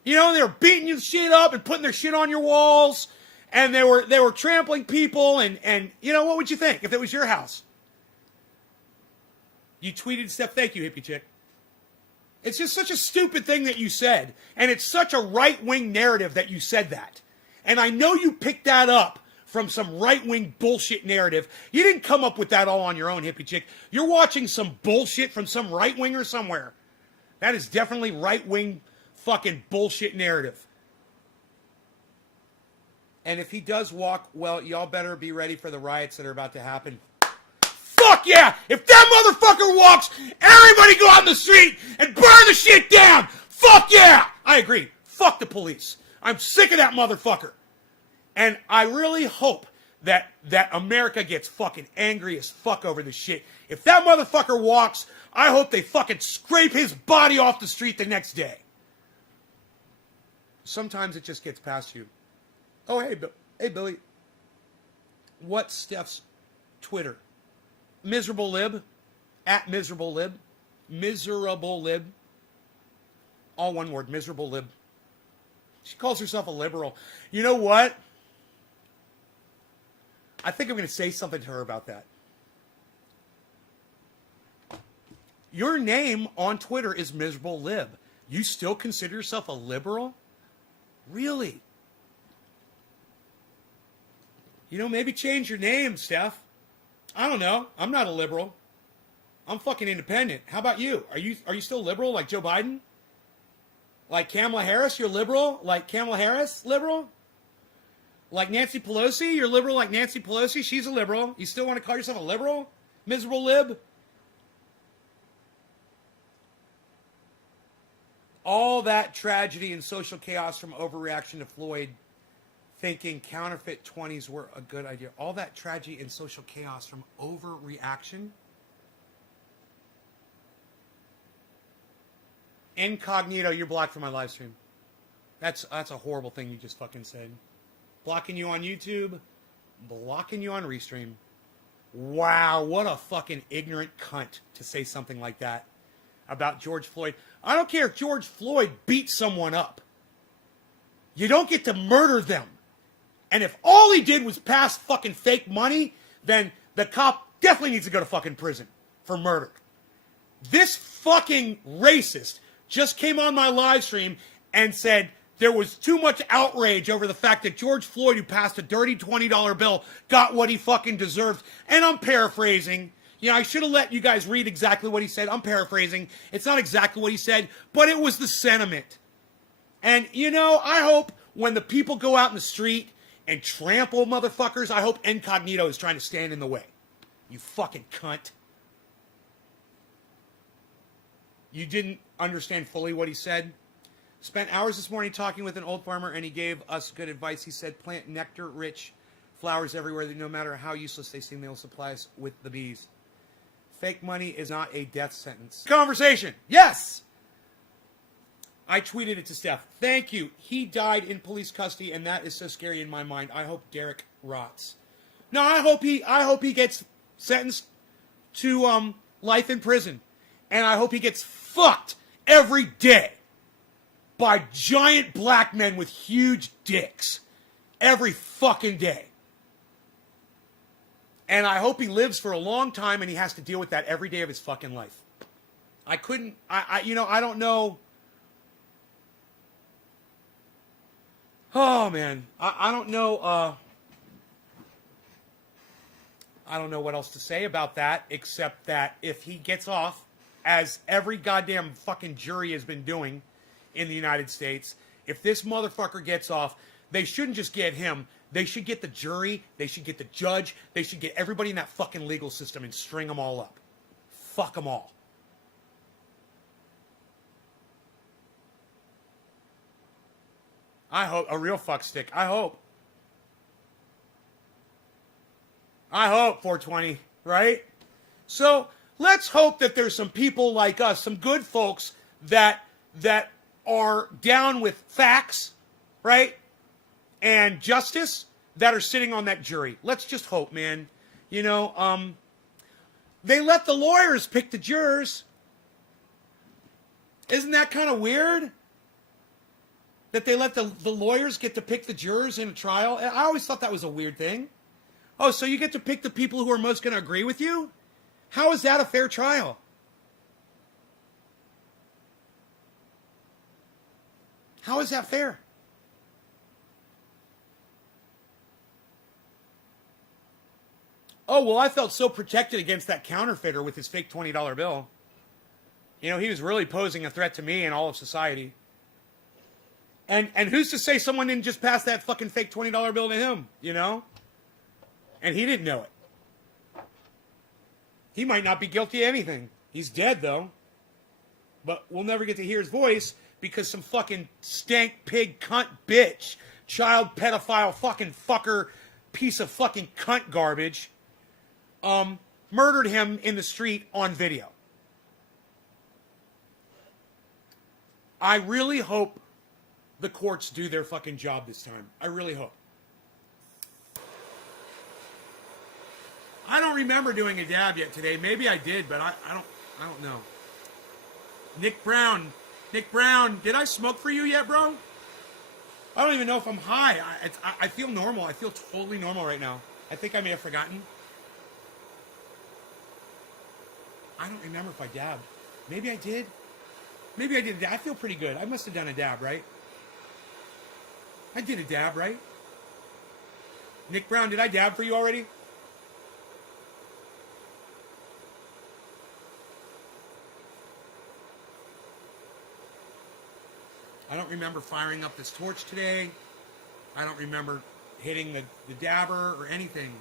You know, they were beating your shit up and putting their shit on your walls, and they were trampling people, and you know, what would you think if it was your house? You tweeted stuff, thank you, hippie chick. It's just such a stupid thing that you said. And it's such a right-wing narrative that you said that. And I know you picked that up from some right-wing bullshit narrative. You didn't come up with that all on your own, hippie chick. You're watching some bullshit from some right-winger somewhere. That is definitely right-wing fucking bullshit narrative. And if he does walk, well, y'all better be ready for the riots that are about to happen. Fuck yeah! If that motherfucker walks, everybody go out in the street and burn the shit down! Fuck yeah! I agree. Fuck the police. I'm sick of that motherfucker. And I really hope that America gets fucking angry as fuck over this shit. If that motherfucker walks, I hope they fucking scrape his body off the street the next day. Sometimes it just gets past you. Oh, hey, Billy. What's Steph's Twitter? Miserable Lib, at Miserable Lib, Miserable Lib, all one word, Miserable Lib. She calls herself a liberal. You know what? I think I'm going to say something to her about that. Your name on Twitter is Miserable Lib. You still consider yourself a liberal? Really? You know, maybe change your name, Steph. I don't know. I'm not a liberal. I'm fucking independent. How about you? Are you still liberal like Joe Biden? Like Kamala Harris, you're liberal? Like Kamala Harris, liberal? Like Nancy Pelosi, you're liberal like Nancy Pelosi? She's a liberal. You still want to call yourself a liberal? Miserable lib? All that tragedy and social chaos from overreaction to Floyd, thinking counterfeit 20s were a good idea. All that tragedy and social chaos from overreaction. Incognito, you're blocked from my live stream. That's a horrible thing you just fucking said. Blocking you on YouTube, blocking you on Restream. Wow, what a fucking ignorant cunt to say something like that about George Floyd. I don't care if George Floyd beat someone up. You don't get to murder them. And if all he did was pass fucking fake money, then the cop definitely needs to go to fucking prison for murder. This fucking racist just came on my live stream and said there was too much outrage over the fact that George Floyd, who passed a dirty $20 bill, got what he fucking deserved. And I'm paraphrasing. You know, I should have let you guys read exactly what he said. I'm paraphrasing. It's not exactly what he said, but it was the sentiment. And, you know, I hope when the people go out in the street and trample motherfuckers, I hope Incognito is trying to stand in the way. You fucking cunt. You didn't understand fully what he said. Spent hours this morning talking with an old farmer, and he gave us good advice. He said, plant nectar-rich flowers everywhere that no matter how useless they seem, they will supply us with the bees. Fake money is not a death sentence. Conversation. Yes! I tweeted it to Steph. Thank you. He died in police custody, and that is so scary in my mind. I hope Derek rots. No, I hope he gets sentenced to life in prison, and I hope he gets fucked every day by giant black men with huge dicks every fucking day. And I hope he lives for a long time and he has to deal with that every day of his fucking life. I don't know. Oh, man. I don't know. I don't know what else to say about that, except that if he gets off, as every goddamn fucking jury has been doing in the United States, if this motherfucker gets off, they shouldn't just get him. They should get the jury. They should get the judge. They should get everybody in that fucking legal system and string them all up. Fuck them all. I hope. A real fuck stick. I hope. 420, right? So let's hope that there's some people like us, some good folks that are down with facts, right? And justice that are sitting on that jury. Let's just hope, man. You know, they let the lawyers pick the jurors. Isn't that kind of weird? That they let the lawyers get to pick the jurors in a trial? I always thought that was a weird thing. Oh, so you get to pick the people who are most going to agree with you? How is that a fair trial? How is that fair? Oh, well, I felt so protected against that counterfeiter with his fake $20 bill. You know, he was really posing a threat to me and all of society. And who's to say someone didn't just pass that fucking fake $20 bill to him, you know? And he didn't know it. He might not be guilty of anything. He's dead, though. But we'll never get to hear his voice because some fucking stank pig cunt bitch, child pedophile fucking fucker, piece of fucking cunt garbage, murdered him in the street on video. I really hope the courts do their fucking job this time. I really hope. I don't remember doing a dab yet today. Maybe I did, but I don't know. Nick Brown, did I smoke for you yet, bro? I don't even know if I'm high. I feel normal. I feel totally normal right now. I think I may have forgotten. I don't remember if I dabbed. Maybe I did. Maybe I did. I feel pretty good. I must have done a dab, right? I did a dab, right? Nick Brown, did I dab for you already? I don't remember firing up this torch today. I don't remember hitting the dabber or anything.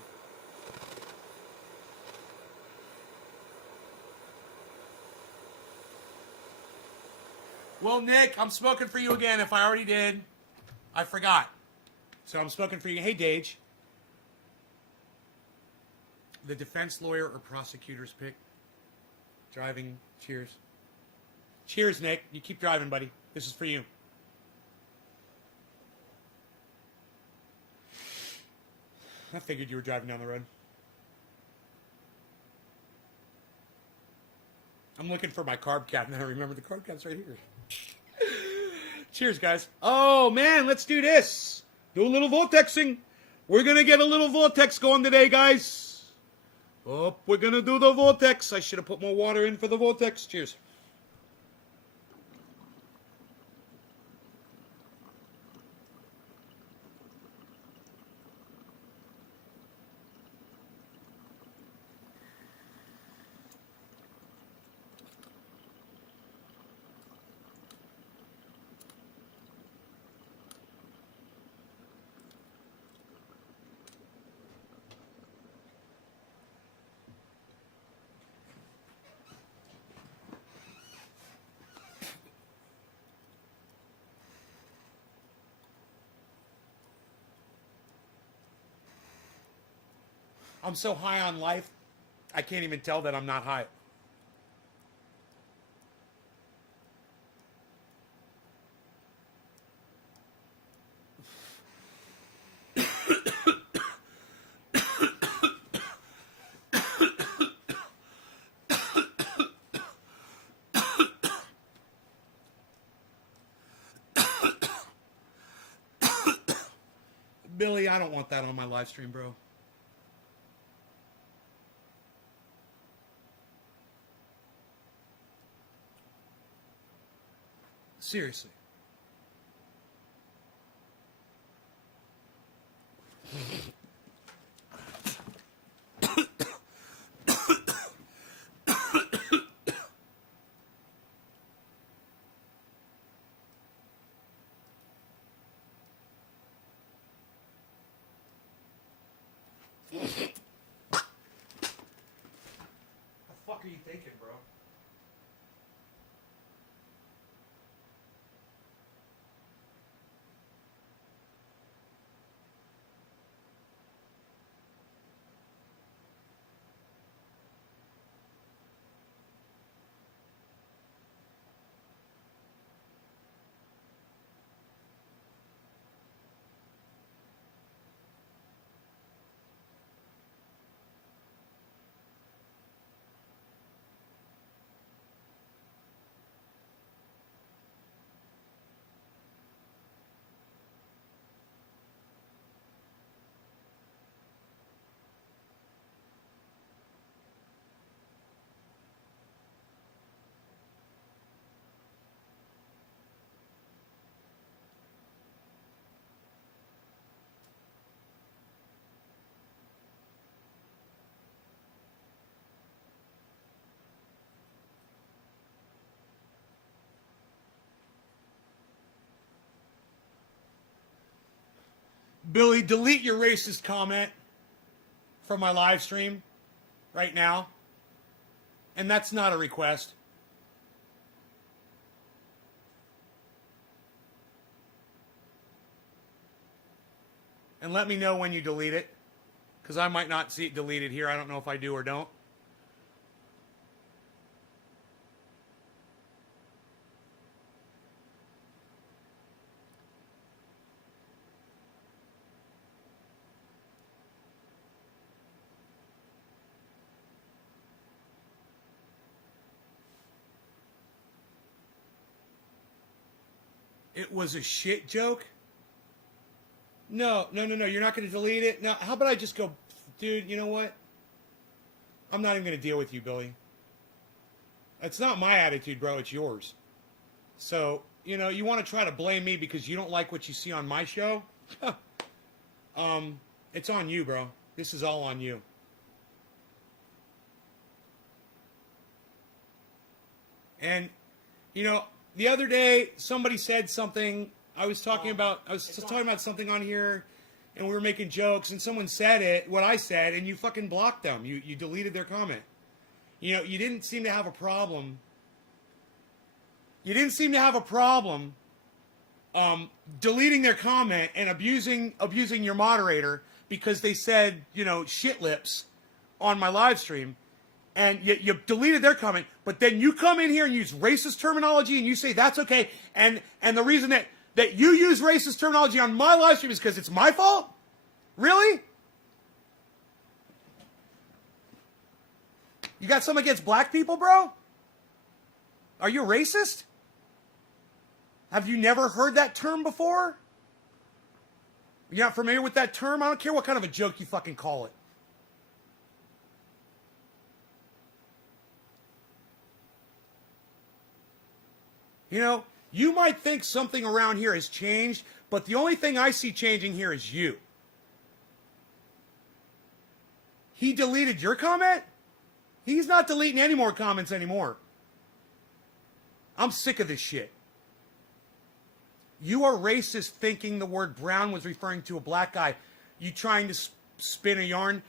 Well, Nick, I'm smoking for you again. If I already did, I forgot. So I'm smoking for you. Hey, Dage. The defense lawyer or prosecutor's pick. Driving. Cheers. Cheers, Nick. You keep driving, buddy. This is for you. I figured you were driving down the road. I'm looking for my carb cap, and then I remember the carb cap's right here. Cheers, guys. Oh, man, let's do this. Do a little vortexing. We're going to get a little vortex going today, guys. Oh, we're going to do the vortex. I should have put more water in for the vortex. Cheers. I'm so high on life, I can't even tell that I'm not high. Billy, I don't want that on my live stream, bro. Seriously. The fuck are you thinking, bro? Billy, delete your racist comment from my live stream right now. And that's not a request. And let me know when you delete it. Because I might not see it deleted here. I don't know if I do or don't. It was a shit joke? No. You're not going to delete it? Now, how about I just go, dude, you know what? I'm not even going to deal with you, Billy. It's not my attitude, bro. It's yours. So, you know, you want to try to blame me because you don't like what you see on my show? It's on you, bro. This is all on you. And, you know, the other day, somebody said something. I was talking about something on here, and we were making jokes, and someone said it, what I said, and you fucking blocked them. You deleted their comment. You know, you didn't seem to have a problem. You didn't seem to have a problem deleting their comment and abusing your moderator because they said, you know, shit lips on my live stream. And you deleted their comment, but then you come in here and use racist terminology and you say that's okay. And the reason that you use racist terminology on my live stream is because it's my fault? Really? You got something against black people, bro? Are you racist? Have you never heard that term before? You're not familiar with that term? I don't care what kind of a joke you fucking call it. You know, you might think something around here has changed, but the only thing I see changing here is you. He deleted your comment? He's not deleting any more comments anymore. I'm sick of this shit. You are racist thinking the word brown was referring to a black guy. You trying to spin a yarn?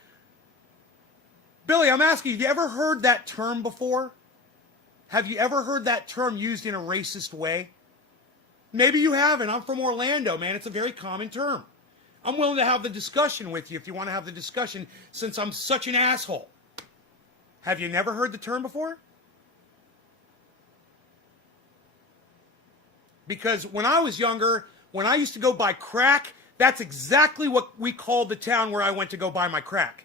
Billy, I'm asking you, have you ever heard that term before? Have you ever heard that term used in a racist way? Maybe you haven't. I'm from Orlando, man. It's a very common term. I'm willing to have the discussion with you if you want to have the discussion since I'm such an asshole. Have you never heard the term before? Because when I was younger, when I used to go buy crack, that's exactly what we called the town where I went to go buy my crack.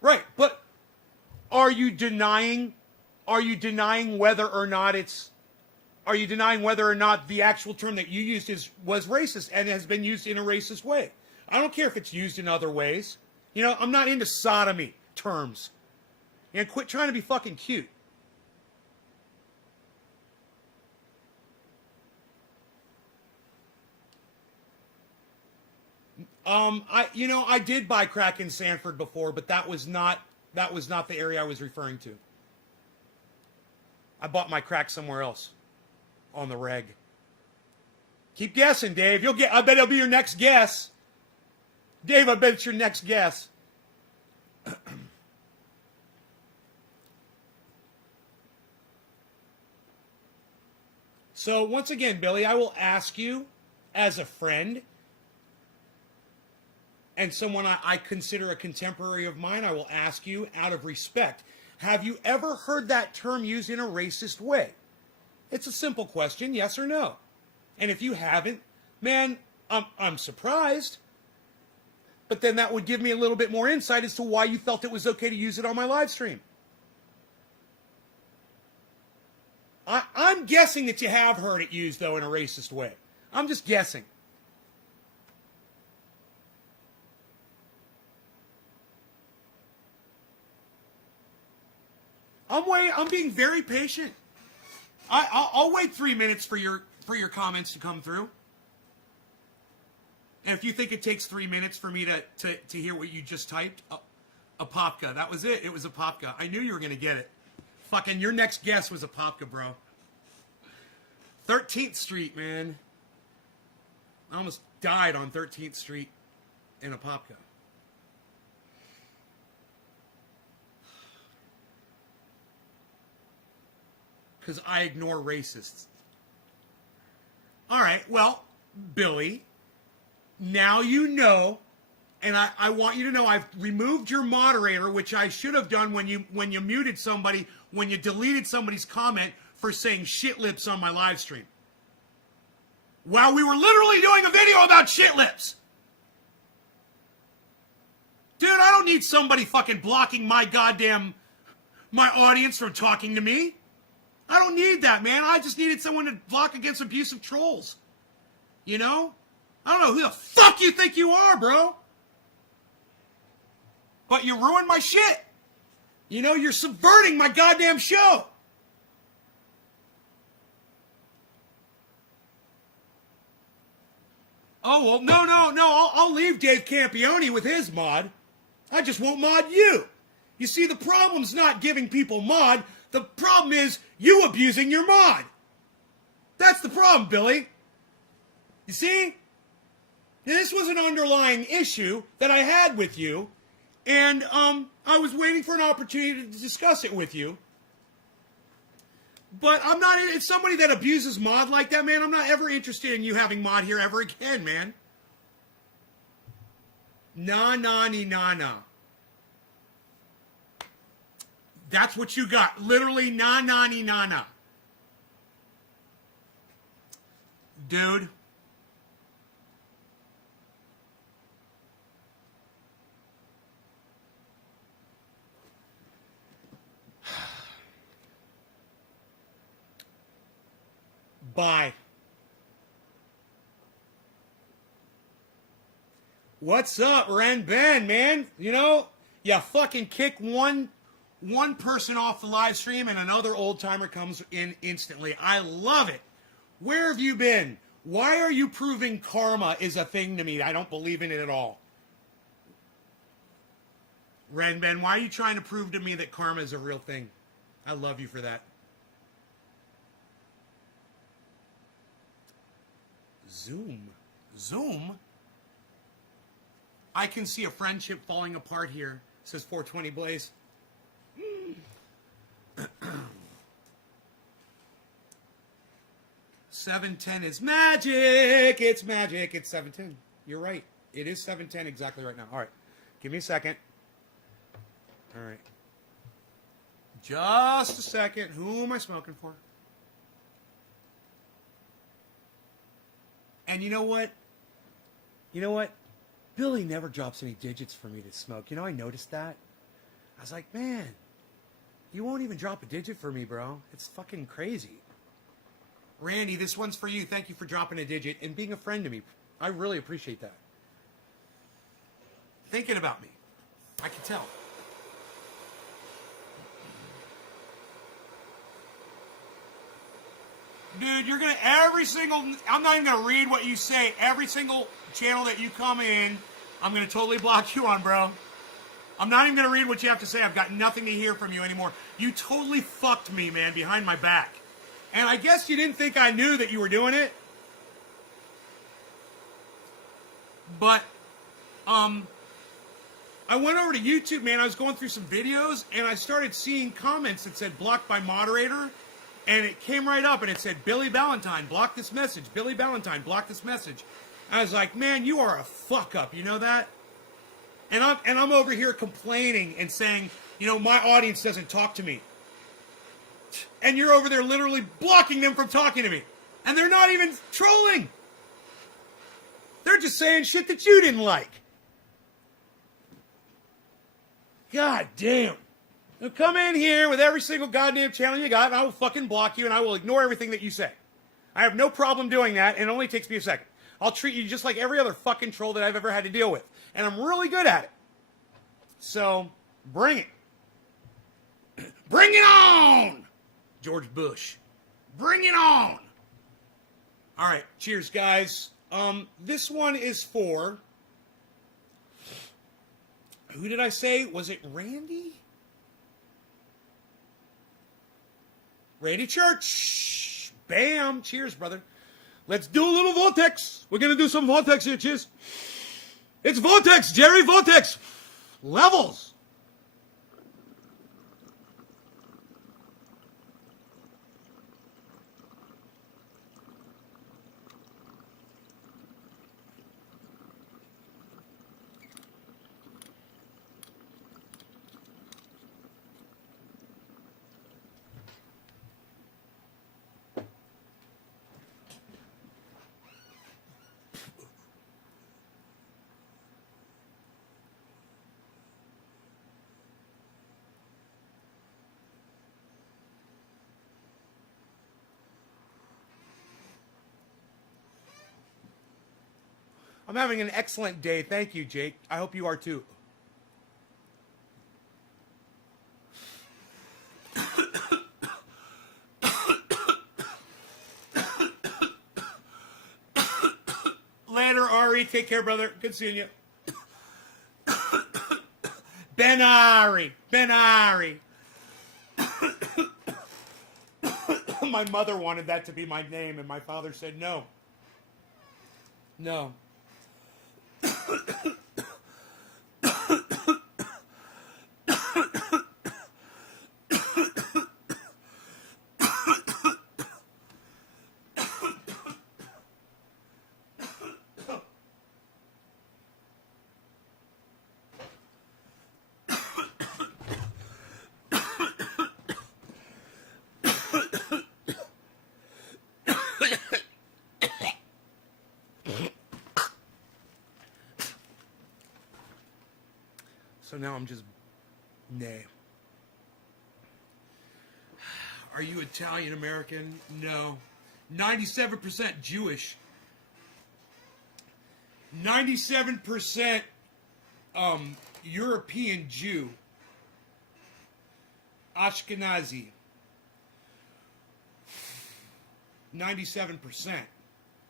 Right, but are you denying whether or not it's are you denying whether or not the actual term that you used was racist and has been used in a racist way? I don't care if it's used in other ways. You know, I'm not into sodomy terms. And quit trying to be fucking cute. I did buy crack in Sanford before, but that was not the area I was referring to. I bought my crack somewhere else. On the reg. Keep guessing, Dave. I bet it'll be your next guess. Dave, I bet it's your next guess. So, once again, Billy, I will ask you, as a friend, and someone I consider a contemporary of mine, I will ask you, out of respect, have you ever heard that term used in a racist way? It's a simple question, yes or no. And if you haven't, man, I'm surprised. But then that would give me a little bit more insight as to why you felt it was okay to use it on my live stream. I'm guessing that you have heard it used, though, in a racist way. I'm just guessing. I'm being very patient. I'll wait 3 minutes for your comments to come through. And if you think it takes 3 minutes for me to hear what you just typed, a Popka. That was it. It was a Popka. I knew you were going to get it. Fucking your next guess was a Popka, bro. 13th Street, man. I almost died on 13th Street in a Popka. Because I ignore racists. All right, well, Billy, now you know, and I want you to know I've removed your moderator, which I should have done when you muted somebody, when you deleted somebody's comment for saying shit lips on my live stream. While we were literally doing a video about shit lips. Dude, I don't need somebody fucking blocking my audience from talking to me. I don't need that, man. I just needed someone to block against abusive trolls. You know? I don't know who the fuck you think you are, bro. But you ruined my shit. You know, you're subverting my goddamn show. Oh, well, no. I'll leave Dave Campione with his mod. I just won't mod you. You see, the problem's not giving people mod. The problem is you abusing your mod. That's the problem, Billy. You see? This was an underlying issue that I had with you, and I was waiting for an opportunity to discuss it with you. But I'm not, if somebody that abuses mod like that, man, I'm not ever interested in you having mod here ever again, man. Nah. That's what you got. Literally, nah. Dude. Bye. What's up, Ren Ben, man? You know, you fucking kick one person off the live stream and another old timer comes in instantly. I love it. Where have you been? Why are you proving karma is a thing to me? I don't believe in it at all. Ren Ben, why are you trying to prove to me that karma is a real thing? I love you for that. Zoom? I can see a friendship falling apart here, says 420 Blaze. 710 is magic. It's magic. It's 710. You're right. It is 710 exactly right now. All right. Give me a second. All right. Just a second. Who am I smoking for? And you know what? Billy never drops any digits for me to smoke. You know, I noticed that. I was like, man, you won't even drop a digit for me, bro. It's fucking crazy. Randy, this one's for you. Thank you for dropping a digit and being a friend to me. I really appreciate that. Thinking about me. I can tell. Dude, you're gonna, I'm not even gonna read what you say. Every single channel that you come in, I'm gonna totally block you on, bro. I'm not even gonna read what you have to say. I've got nothing to hear from you anymore. You totally fucked me, man, behind my back. And I guess you didn't think I knew that you were doing it. But, I went over to YouTube, man. I was going through some videos, and I started seeing comments that said blocked by moderator. And it came right up, and it said, Billy Ballantyne, block this message. Billy Ballantyne, block this message. I was like, man, you are a fuck-up. You know that? And I'm over here complaining and saying, you know, my audience doesn't talk to me. And you're over there literally blocking them from talking to me. And they're not even trolling. They're just saying shit that you didn't like. God damn. Now come in here with every single goddamn channel you got, and I will fucking block you, and I will ignore everything that you say. I have no problem doing that, and it only takes me a second. I'll treat you just like every other fucking troll that I've ever had to deal with. And I'm really good at it. So, bring it. Bring it on! George Bush. Bring it on! All right, cheers, guys. This one is for... Who did I say? Was it Randy? Randy Church. Bam. Cheers, brother. Let's do a little Vortex. We're going to do some Vortex here. Cheers. It's Vortex, Jerry. Vortex. Levels. I'm having an excellent day. Thank you, Jake. I hope you are too. Later, Ari. Take care, brother. Good seeing you. Ben Ari. Ben Ari. My mother wanted that to be my name, and my father said no. No. So now I'm just, nay. Are you Italian American? No. 97% Jewish. 97% European Jew. Ashkenazi. 97%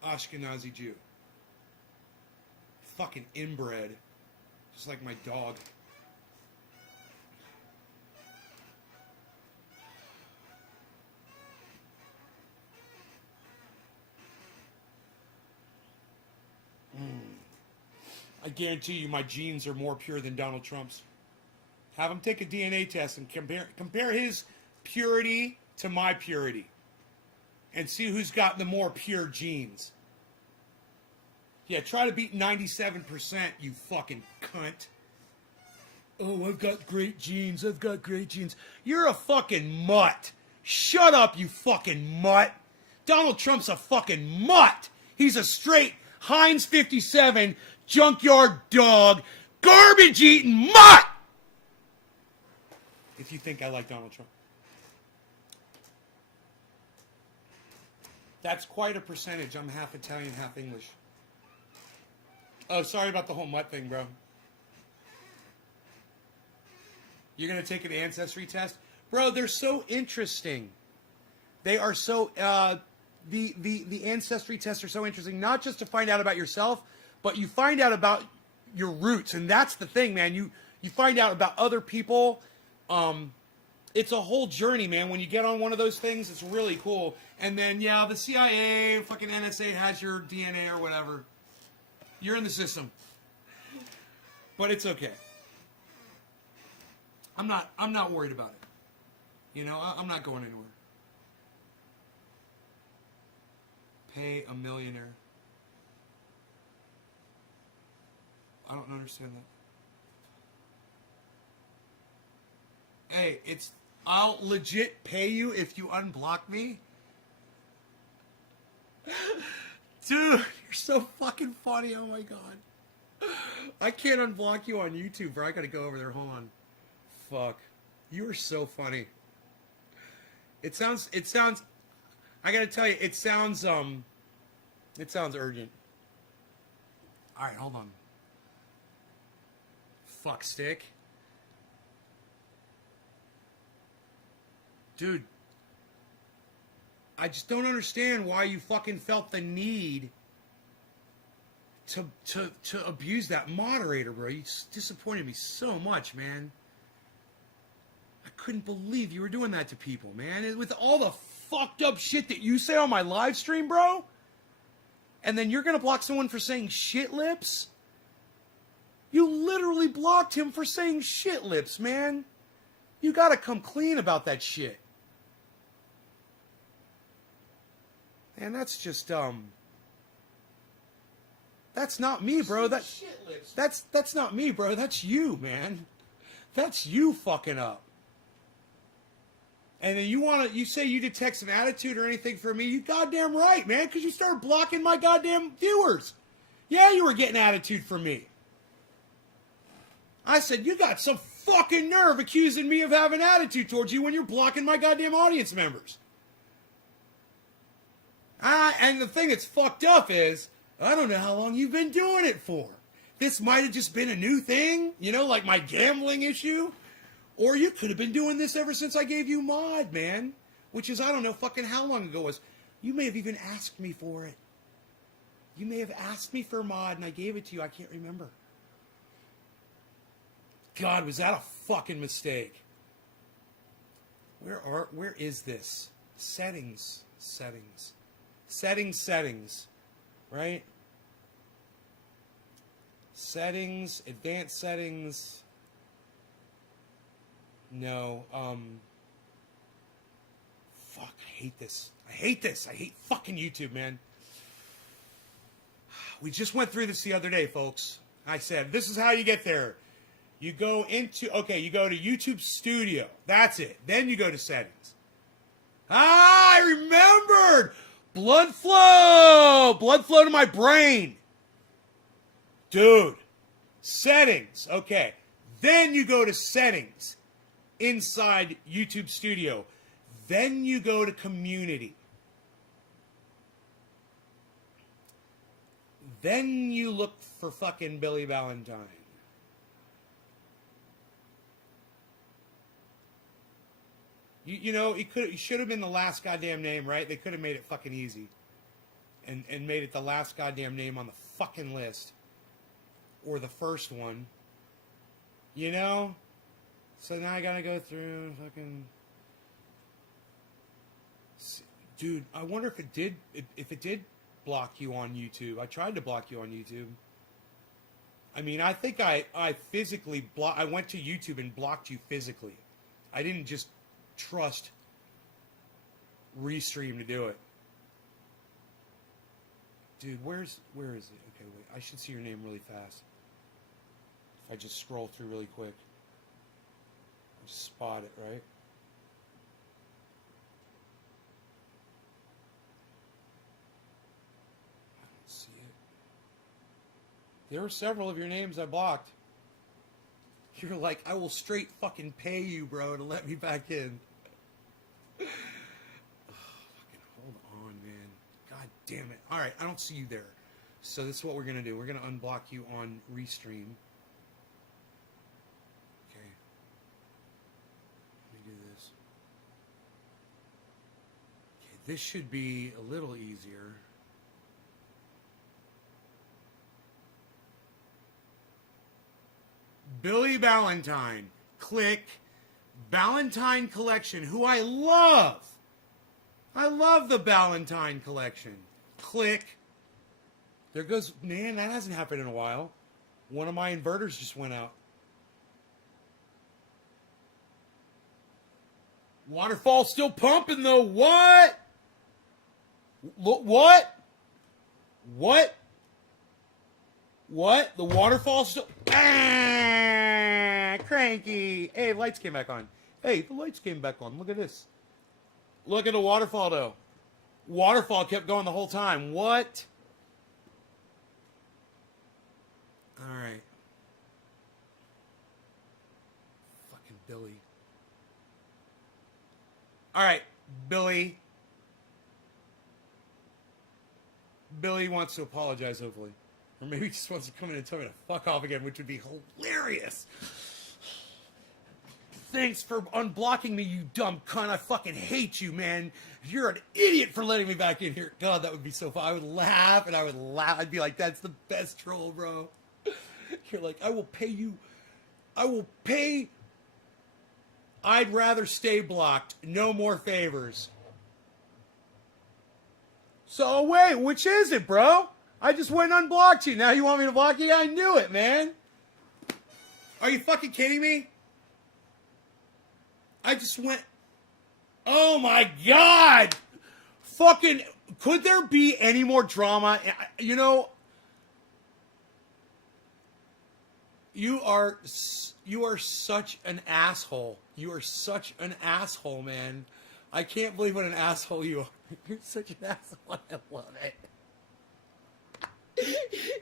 Ashkenazi Jew. Fucking inbred. Just like my dog. I guarantee you my genes are more pure than Donald Trump's. Have him take a DNA test and compare his purity to my purity. And see who's got the more pure genes. Yeah, try to beat 97%, you fucking cunt. Oh, I've got great genes. I've got great genes. You're a fucking mutt. Shut up, you fucking mutt. Donald Trump's a fucking mutt. He's a straight Heinz 57 junkyard dog, garbage eating mutt. If you think I like Donald Trump. That's quite a percentage. I'm half Italian, half English. Oh, sorry about the whole mutt thing, bro. You're going to take an ancestry test? Bro, they're so interesting. They are so... The ancestry tests are so interesting, not just to find out about yourself, but you find out about your roots. And that's the thing, man. You find out about other people. It's a whole journey, man. When you get on one of those things, it's really cool. And then, yeah, the CIA, fucking NSA has your DNA or whatever. You're in the system. But it's okay. I'm not worried about it. You know, I'm not going anywhere. Pay a millionaire. I don't understand that. Hey, I'll legit pay you if you unblock me. Dude, you're so fucking funny. Oh my god. I can't unblock you on YouTube, bro. I gotta go over there. Hold on. Fuck. You are so funny. It sounds, I gotta tell you, it sounds urgent. Alright, hold on. Fuck stick. Dude, I just don't understand why you fucking felt the need to abuse that moderator, bro. You disappointed me so much, man. I couldn't believe you were doing that to people, man. With all the fucked up shit that you say on my live stream, bro. And then you're gonna block someone for saying shit lips? You literally blocked him for saying shit lips, man. You gotta come clean about that shit. And that's just that's not me, bro. That's not me, bro. That's you, man. That's you fucking up. And then you say you detect some attitude or anything from me, you goddamn right, man, because you started blocking my goddamn viewers. Yeah, you were getting attitude from me. I said, you got some fucking nerve accusing me of having attitude towards you when you're blocking my goddamn audience members. And the thing that's fucked up is, I don't know how long you've been doing it for. This might have just been a new thing, you know, like my gambling issue. Or you could have been doing this ever since I gave you mod, man. Which is, I don't know fucking how long ago it was. You may have even asked me for it. You may have asked me for mod and I gave it to you. I can't remember. God, was that a fucking mistake? Where is this? Settings. Right? Settings, advanced settings. No, fuck, I hate this. I hate fucking YouTube, man. We just went through this the other day, folks. I said, this is how you get there. You go to YouTube Studio. That's it. Then you go to settings. I remembered! Blood flow to my brain. Dude, settings. Okay. Then you go to settings inside YouTube Studio. Then you go to community. Then you look for fucking Billy Valentine. You know, it should have been the last goddamn name, right? They could have made it fucking easy. And made it the last goddamn name on the fucking list. Or the first one. You know? So now I gotta go through and fucking... Dude, I wonder if it did block you on YouTube. I tried to block you on YouTube. I mean, I think I physically I went to YouTube and blocked you physically. I didn't just trust Restream to do it. Dude, where is it? Okay, wait. I should see your name really fast. If I just scroll through really quick. I'll just spot it, right? I don't see it. There were several of your names I blocked. You're like, I will straight fucking pay you, bro, to let me back in. Oh, fucking hold on, man. damn it. All right, I don't see you there. So this is what we're going to do. We're going to unblock you on Restream. Okay. Let me do this. Okay, this should be a little easier. Billy Ballantyne. Click Ballantyne Collection, who I love. I love the Ballantyne Collection. Click. There goes, man, that hasn't happened in a while. One of my inverters just went out. Waterfall still pumping though. What? What? What? What? The waterfall still... Ah, cranky. Hey, lights came back on. Hey, the lights came back on. Look at this. Look at the waterfall, though. Waterfall kept going the whole time. What? All right. Fucking Billy. All right, Billy. Billy wants to apologize, hopefully. Or maybe he just wants to come in and tell me to fuck off again, which would be hilarious. Thanks for unblocking me, you dumb cunt. I fucking hate you, man. You're an idiot for letting me back in here. God, that would be so fun. I would laugh and I would laugh. I'd be like, that's the best troll, bro. You're like, I will pay you. I will pay. I'd rather stay blocked. No more favors. So, wait, which is it, bro? I just went and unblocked you. Now you want me to block you? I knew it, man. Are you fucking kidding me? I just went... Oh, my God. Fucking... Could there be any more drama? You know... You are such an asshole. You are such an asshole, man. I can't believe what an asshole you are. You're such an asshole. I love it.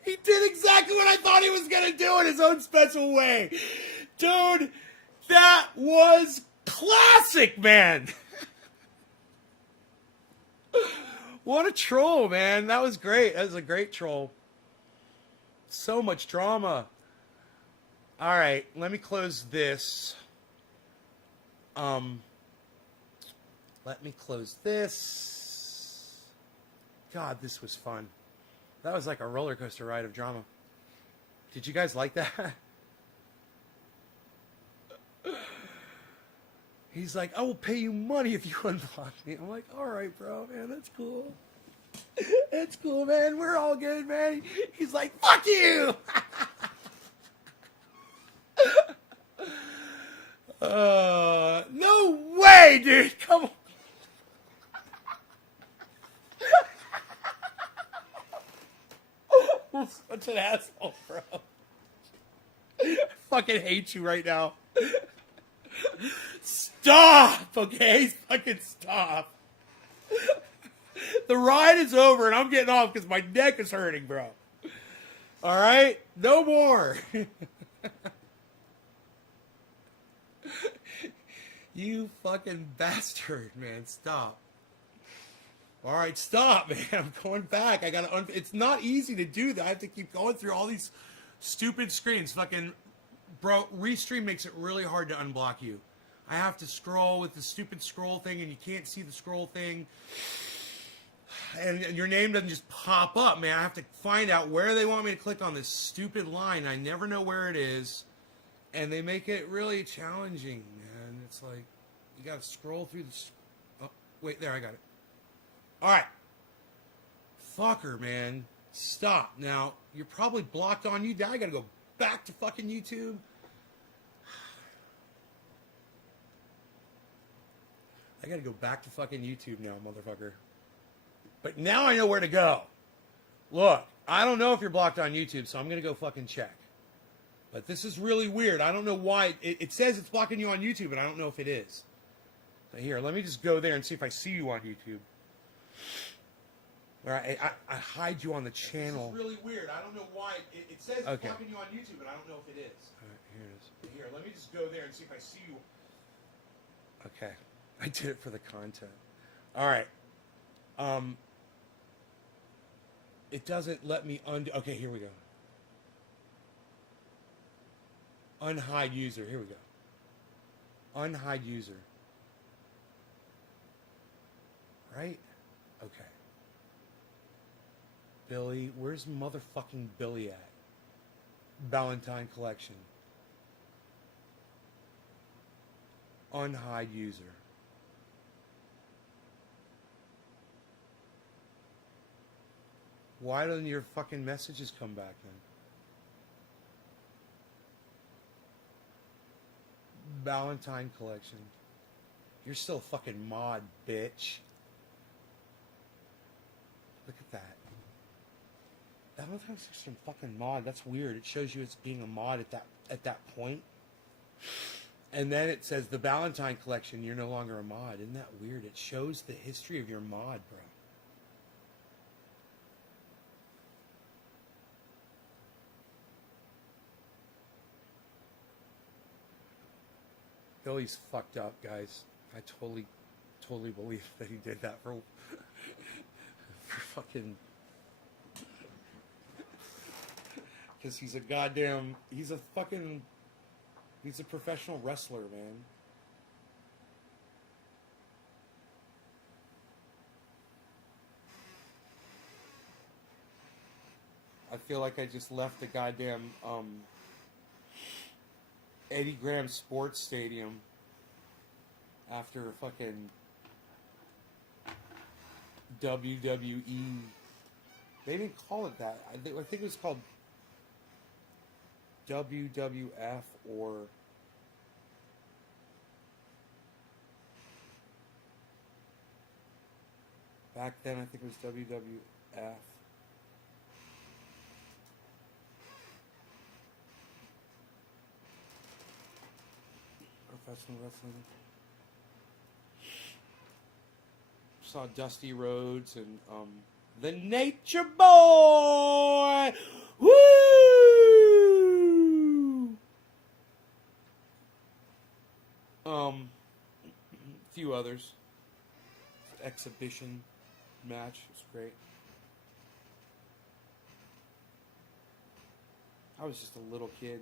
He did exactly what I thought he was going to do in his own special way. Dude, that was classic, man. What a troll, man. That was great. That was a great troll. So much drama. All right, let me close this. Let me close this. God, this was fun. That was like a roller coaster ride of drama. Did you guys like that? He's like, I will pay you money if you unblock me. I'm like, all right, bro, man, that's cool. That's cool, man. We're all good, man. He's like, fuck you. No way, dude. Come on. You're such an asshole, bro. I fucking hate you right now. Stop, okay? Fucking stop. The ride is over and I'm getting off because my neck is hurting, bro. All right? No more. You fucking bastard, man. Stop. All right, stop, man. I'm going back. I gotta. It's not easy to do that. I have to keep going through all these stupid screens. Fucking, bro. Restream makes it really hard to unblock you. I have to scroll with the stupid scroll thing, and you can't see the scroll thing. And your name doesn't just pop up, man. I have to find out where they want me to click on this stupid line. I never know where it is, and they make it really challenging, man. It's like you gotta scroll through the. Oh, wait, there, I got it. All right. Fucker, man. Stop. Now, you're probably blocked on YouTube. I gotta go back to fucking YouTube. I gotta go back to fucking YouTube now, motherfucker. But now I know where to go. Look, I don't know if you're blocked on YouTube, so I'm gonna go fucking check. But this is really weird. I don't know why. It says it's blocking you on YouTube, and I don't know if it is. So here, let me just go there and see if I see you on YouTube. All right, I hide you on the channel. This is really weird. I don't know why. It says it's blocking you on YouTube, but I don't know if it is. All right, here it is. Here, let me just go there and see if I see you. Okay. I did it for the content. All right. It doesn't let me undo. Okay, here we go. Unhide user. Here we go. Unhide user. Right? Okay. Billy. Where's motherfucking Billy at? Valentine collection. Unhide user. Why don't your fucking messages come back then? Valentine collection. You're still a fucking mod, bitch. Look at that. Valentine's collection fucking mod. That's weird. It shows you it's being a mod at that point. And then it says the Valentine collection, you're no longer a mod. Isn't that weird? It shows the history of your mod, bro. Billy's fucked up, guys. I totally believe that he did that for fucking... Because he's a professional wrestler, man. I feel like I just left the goddamn, Eddie Graham Sports Stadium after fucking WWE. They didn't call it that. I think it was called WWF or back then I think it was WWF. Professional wrestling. Saw Dusty Rhodes and the Nature Boy. Woo! A few others. Exhibition match. It's great. I was just a little kid.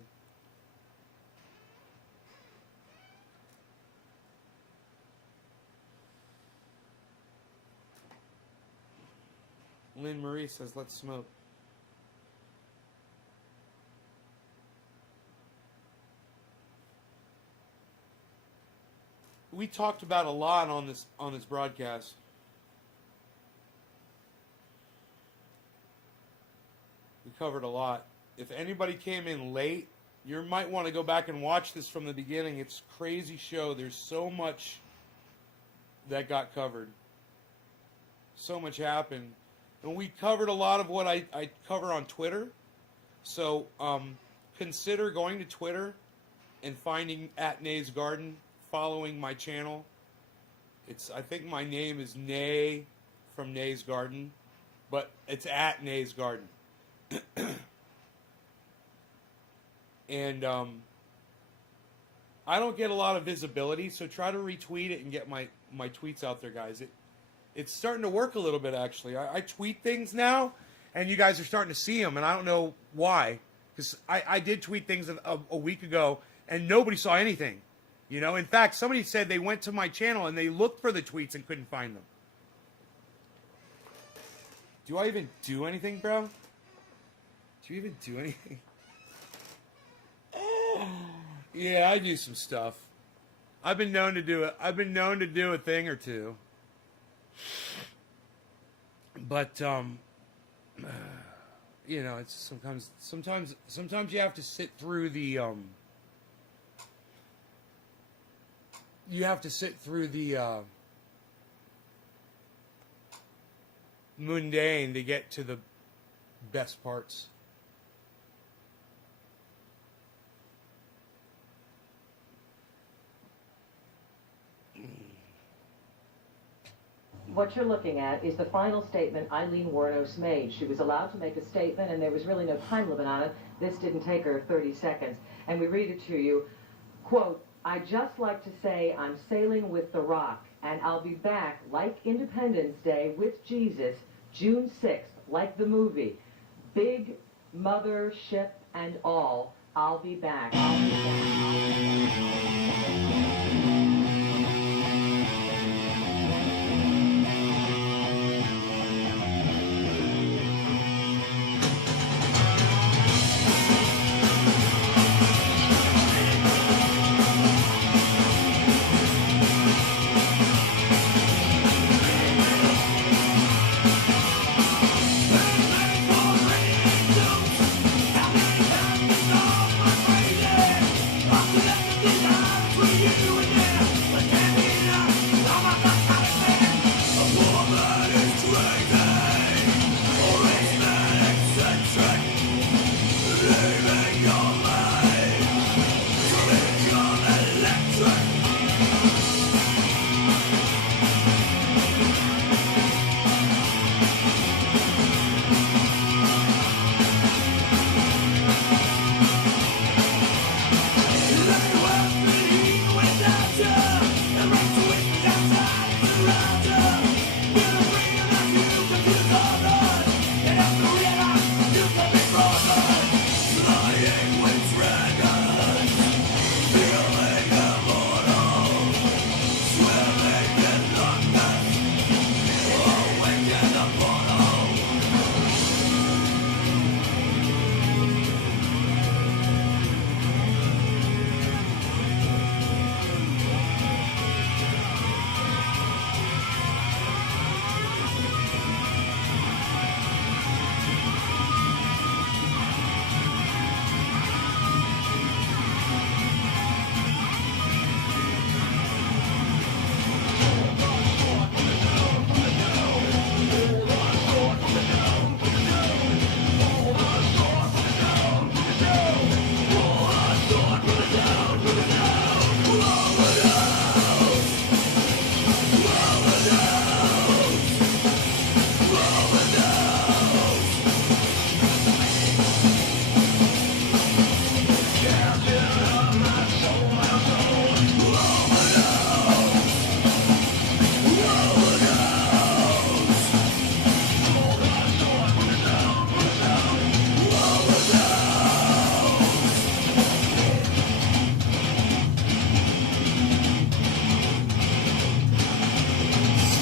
Lynn Marie says, let's smoke. We talked about a lot on this broadcast. We covered a lot. If anybody came in late, you might want to go back and watch this from the beginning. It's a crazy show. There's so much that got covered. So much happened. And we covered a lot of what I cover on Twitter. So consider going to Twitter and finding @NaysGarden, following my channel. I think my name is Nay from Nays Garden, but it's @NaysGarden. And I don't get a lot of visibility, so try to retweet it and get my tweets out there, guys. It's starting to work a little bit, actually. I tweet things now, and you guys are starting to see them, and I don't know why. Because I did tweet things a week ago, and nobody saw anything. You know, in fact, somebody said they went to my channel, and they looked for the tweets and couldn't find them. Do I even do anything, bro? Do you even do anything? Yeah, I do some stuff. I've been known to do it. I've been known to do a thing or two. But you know, it's sometimes you have to sit through the mundane to get to the best parts. What you're looking at is the final statement Eileen Wuornos made. She was allowed to make a statement, and there was really no time limit on it. This didn't take her 30 seconds. And we read it to you. Quote, "I'd just like to say I'm sailing with the Rock, and I'll be back like Independence Day with Jesus, June 6th, like the movie, big mother ship and all, I'll be back. I'll be back.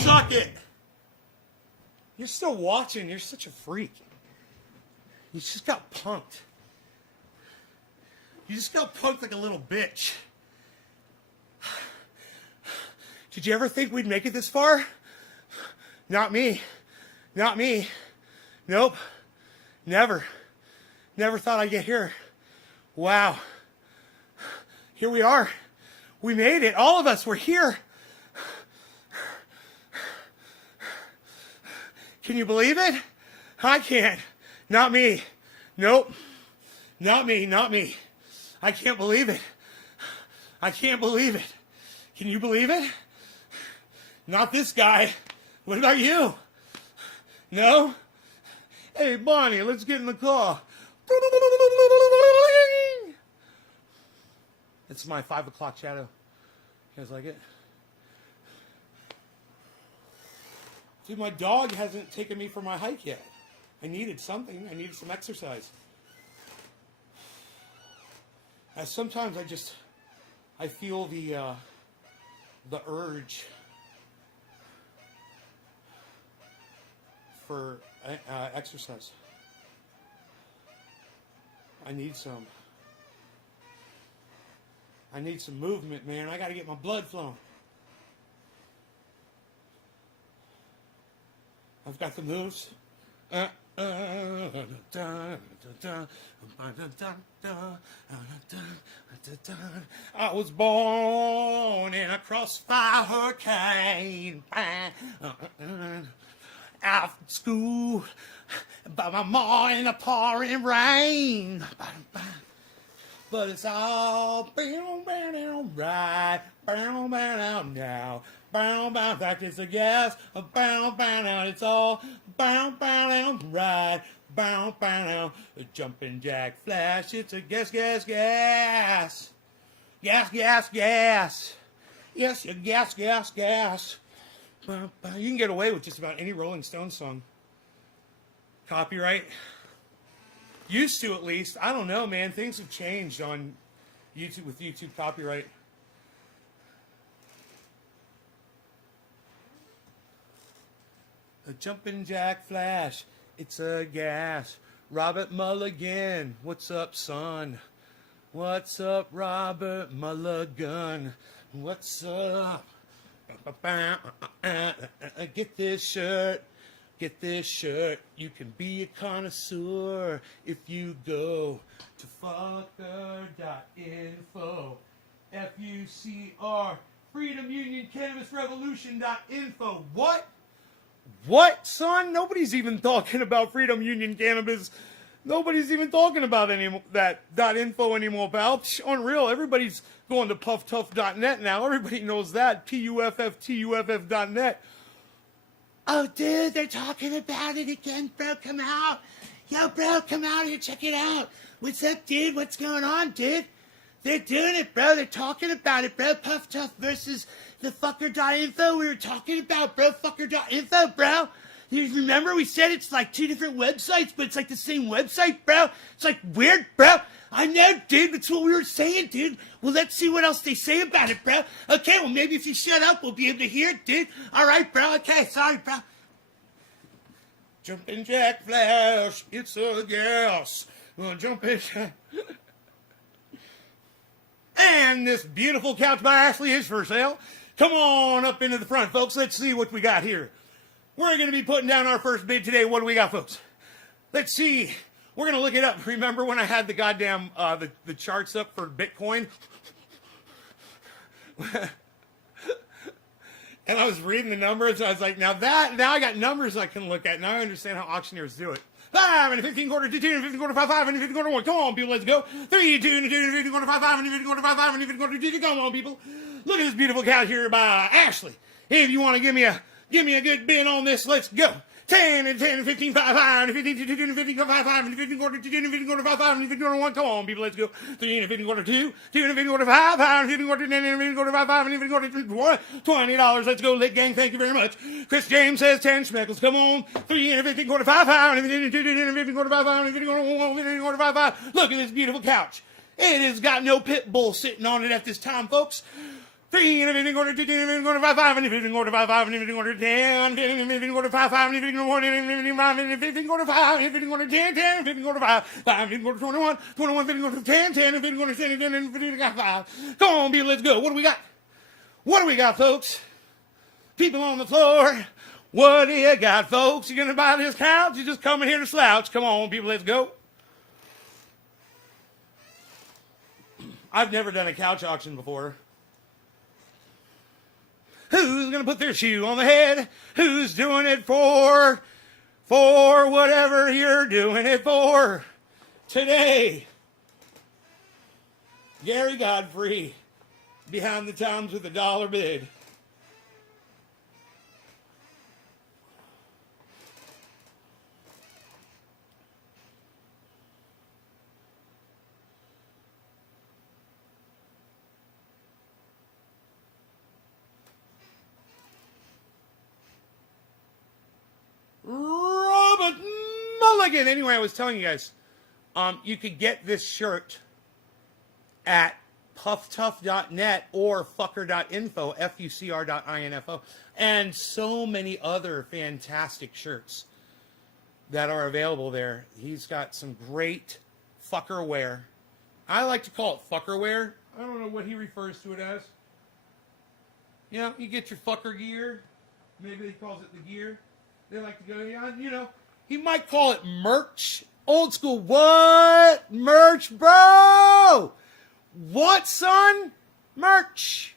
Suck it! You're still watching. You're such a freak. You just got punked. You just got punked like a little bitch. Did you ever think we'd make it this far? Not me. Not me. Nope. Never. Never thought I'd get here. Wow. Here we are. We made it. All of us were here. Can you believe it? I can't. Not me. Nope. Not me. Not me. I can't believe it. I can't believe it. Can you believe it? Not this guy. What about you? No? Hey, Bonnie, let's get in the car. It's my 5 o'clock shadow. You guys like it? Dude, my dog hasn't taken me for my hike yet. I needed something. I needed some exercise. Sometimes I feel the urge for exercise. I need some. I need some movement, man. I got to get my blood flowing. I've got the moves. I was born in a crossfire hurricane. Out of school by my ma in the pouring rain. But it's all right. Now. In fact, it's a gas. It's all right. A jumping jack flash. It's a gas. Gas. Yes, you gas. You can get away with just about any Rolling Stones song. Copyright. Used to, at least. I don't know, man. Things have changed on YouTube with YouTube copyright. A jumping jack flash. It's a gas. Robert Mulligan. What's up, son? What's up, Robert Mulligan? What's up? Get this shirt. Get this shirt. You can be a connoisseur if you go to fucker.info. F-U-C-R. Freedom Union Cannabis Revolution.info. What? What, son? Nobody's even talking about Freedom Union Cannabis. Nobody's even talking about that .info anymore, pal. Psh, unreal. Everybody's going to pufftuff.net now. Everybody knows that. PUFF.net. Oh, dude, they're talking about it again, bro. Come out. Yo, bro, come out here. Check it out. What's up, dude? What's going on, dude? They're doing it, bro. They're talking about it, bro. Puff Tough versus the fucker.info we were talking about, bro. Fucker.info, bro. You remember we said it's like two different websites, but it's like the same website, bro? It's like weird, bro. I know, dude. That's what we were saying, dude. Well, let's see what else they say about it, bro. Okay, well, maybe if you shut up, we'll be able to hear it, dude. All right, bro. Okay, sorry, bro. Jumping Jack Flash, it's a gas. Jumping Jack. And this beautiful couch by Ashley is for sale. Come on up into the front, folks. Let's see what we got here. We're going to be putting down our first bid today. What do we got, folks? Let's see. We're going to look it up. Remember when I had the goddamn, the charts up for Bitcoin? And I was reading the numbers, and I was like, now I got numbers I can look at. Now I understand how auctioneers do it. 5 and a 15 quarter to 2 and a 15 quarter 5 5 and a 15 quarter 1. Come on, people, let's go. 3 2 and a 2 and a 15 quarter 5 5 and a 15 quarter 5 5 and a 15 quarter 2. Come on, people. Look at this beautiful cow here by Ashley. If you want to give me a good bid on this, let's go. 10 and 10 and 15 5 5 and a 15 2 and a 15 5 5 and a 15 quarter 2 and a 15 quarter 5 5 and a 15 quarter 1. Come on, people, let's go. 3 and a 15 quarter 2, 2 and a 15 quarter 5 5 and a 15 quarter 10 and a 15 quarter 5 5 and a 15 quarter 1. $20. Let's go, Lit Gang. Thank you very much. Chris James says 10 schmeckles. Come on. 3 and a 15 quarter 5 5 and a 15 2 and a 15 quarter 5 5 and a 15 quarter 1 15 quarter 5 5. Look at this beautiful couch. It has got no pit bull sitting on it at this time, folks. 3 and a 15 quarter 2 and a 15 quarter 5 5 and a 15 quarter 5 5 and a 15 quarter 10 and a 15 quarter 5 5 and a 15 quarter 1 and a 15 5 and a 15 quarter 5 and a 15 quarter 10 10 and a 15 quarter 5 5 and a 15 quarter 21 21 15 quarter 10 10 and a 15 quarter 10 10 and a 15 quarter 5. Come on, people, let's go. What do we got? What do we got, folks? People on the floor. What do you got, folks? You gonna buy this couch? You just coming here to slouch? Come on, people, let's go. I've never done a couch auction before. Who's going to put their shoe on the head? Who's doing it for whatever you're doing it for today? Gary Godfrey, behind the times with a dollar bid. Robert Mulligan. Anyway, I was telling you guys, you could get this shirt at pufftuff.net or fucker.info, fucr.info, and so many other fantastic shirts that are available there. He's got some great fucker wear. I like to call it fucker wear. I don't know what he refers to it as. You know, you get your fucker gear. Maybe he calls it the gear. They like to go, you know, he might call it merch. Old school. What? Merch, bro? What, son? Merch.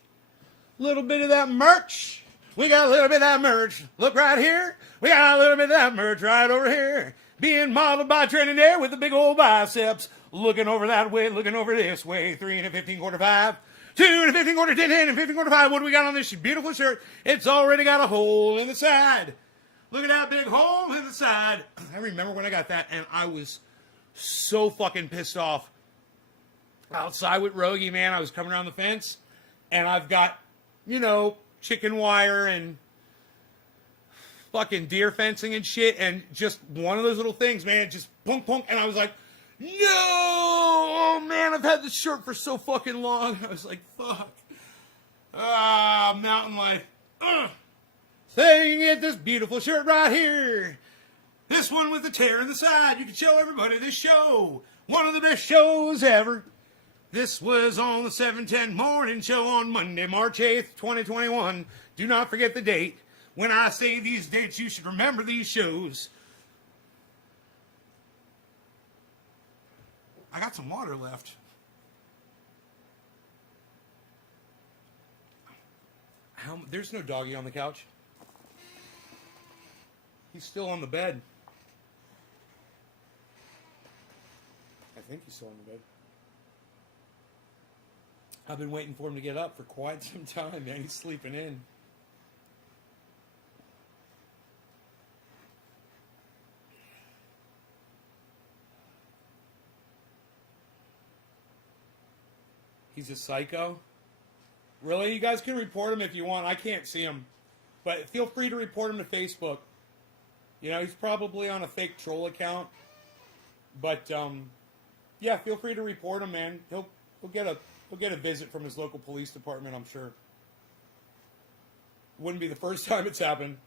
Little bit of that merch. We got a little bit of that merch. Look right here. We got a little bit of that merch right over here. Being modeled by Trending Air with the big old biceps. Looking over that way, looking over this way. 3 and a 15 quarter 5. 2 and a 15 quarter 10, 10 and 15 quarter 5. What do we got on this beautiful shirt? It's already got a hole in the side. Look at that big hole in the side. I remember when I got that, and I was so fucking pissed off. Outside with Rogie, man, I was coming around the fence, and I've got, you know, chicken wire and fucking deer fencing and shit, and just one of those little things, man, just punk punk, and I was like, no, oh man, I've had this shirt for so fucking long. I was like, fuck. Mountain life. Saying it, this beautiful shirt right here. This one with the tear in the side. You can show everybody this show. One of the best shows ever. This was on the 710 morning show on Monday, March 8th, 2021. Do not forget the date. When I say these dates, you should remember these shows. I got some water left. There's no doggy on the couch. He's still on the bed. I think he's still on the bed. I've been waiting for him to get up for quite some time, man. He's sleeping in. He's a psycho. Really? You guys can report him if you want. I can't see him. But feel free to report him to Facebook. You know, he's probably on a fake troll account. But, yeah, feel free to report him, man. He'll get a visit from his local police department, I'm sure. Wouldn't be the first time it's happened.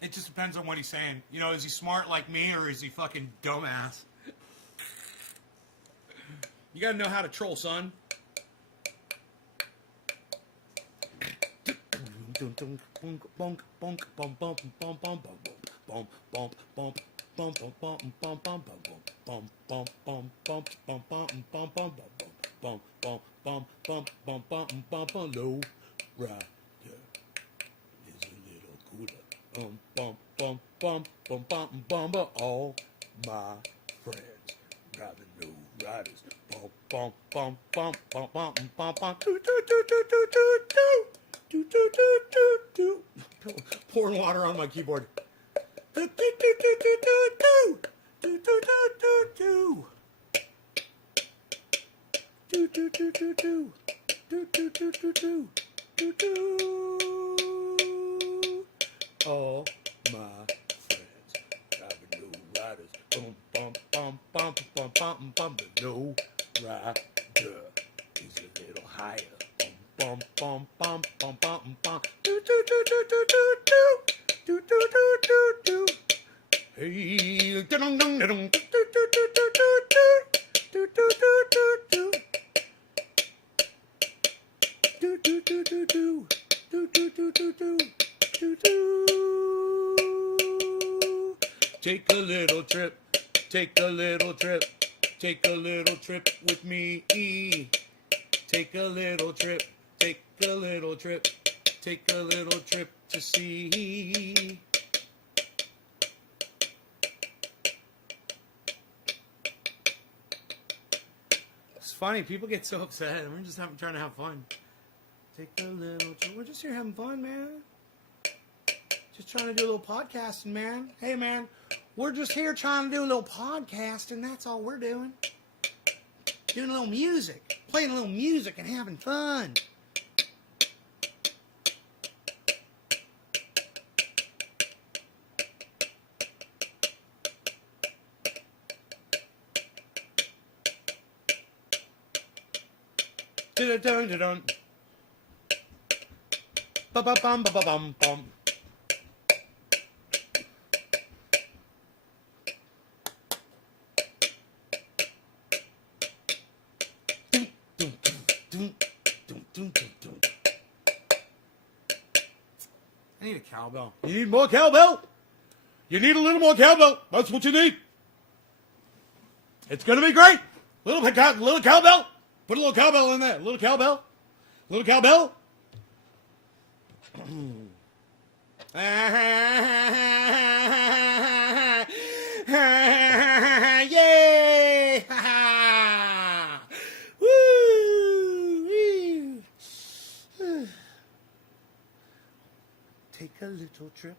It just depends on what he's saying. You know, is he smart like me, or is he fucking dumbass? You gotta know how to troll, son. Low rider is a little cooler. All my friends driving low riders. Bum bum bum bum bum bum bum. Do do do do do do do do do do do. Pouring water on my keyboard. Do do do do do do do do do do do. Do do do do do do do do do do do do. All my friends driving low riders. Bum bum bum bum bum bum bum. The low rider is a little higher. Bum bum bum bum bum bum. Do do do do do do do do do do do. Hey, dum dum dum. Do do do do do do do do do do. Do do do do do do do do do do do. Take a little trip. Take a little trip. Take a little trip with me. Take a little trip. Take a little trip. Take a little trip to see. It's funny, people get so upset, and we're just trying to have fun. Take a little trip. We're just here having fun, man. Just trying to do a little podcasting, man. Hey, man, we're just here trying to do a little podcasting. That's all we're doing. Doing a little music. Playing a little music and having fun. Dun-dun-dun-dun. Ba-ba-bum-ba-ba-bum-bum. I need a cowbell. You need more cowbell? You need a little more cowbell. That's what you need. It's going to be great. Little cowbell. Put a little cowbell in there. Little cowbell. Little cowbell. Yay! Woo! Take a little trip.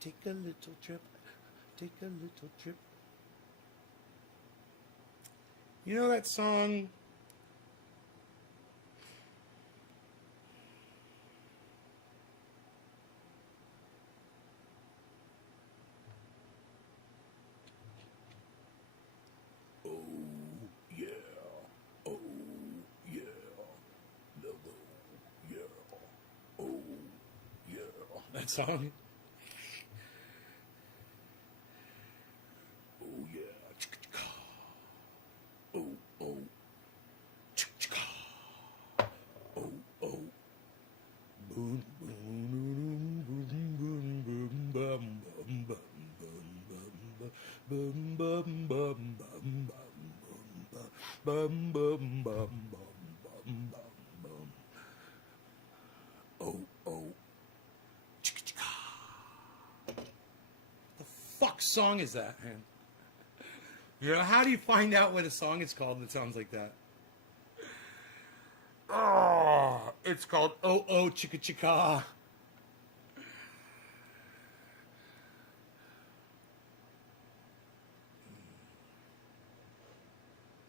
Take a little trip. Take a little trip. You know that song? song. Oh yeah. Oh oh. Oh oh. Boom boom boom boom boom bum bum bum bum bum bum bum bum bum bum bum bum. Oh oh. The fuck song is that, man? You know, how do you find out what a song is called that sounds like that? Oh, it's called Oh Oh Chicka Chicka.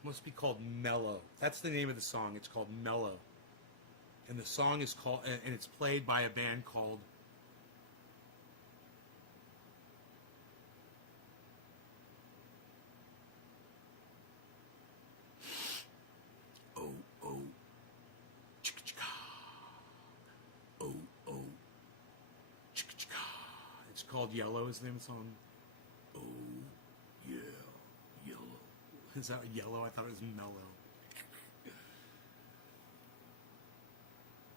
Must be called Mellow. That's the name of the song. It's called Mellow. And the song is called, and it's played by a band called Oh Oh Chicka Chicka. Oh Oh Chicka Chicka. It's called Yellow is the name of the song. Oh yeah, Yellow. Is that Yellow? I thought it was Mellow.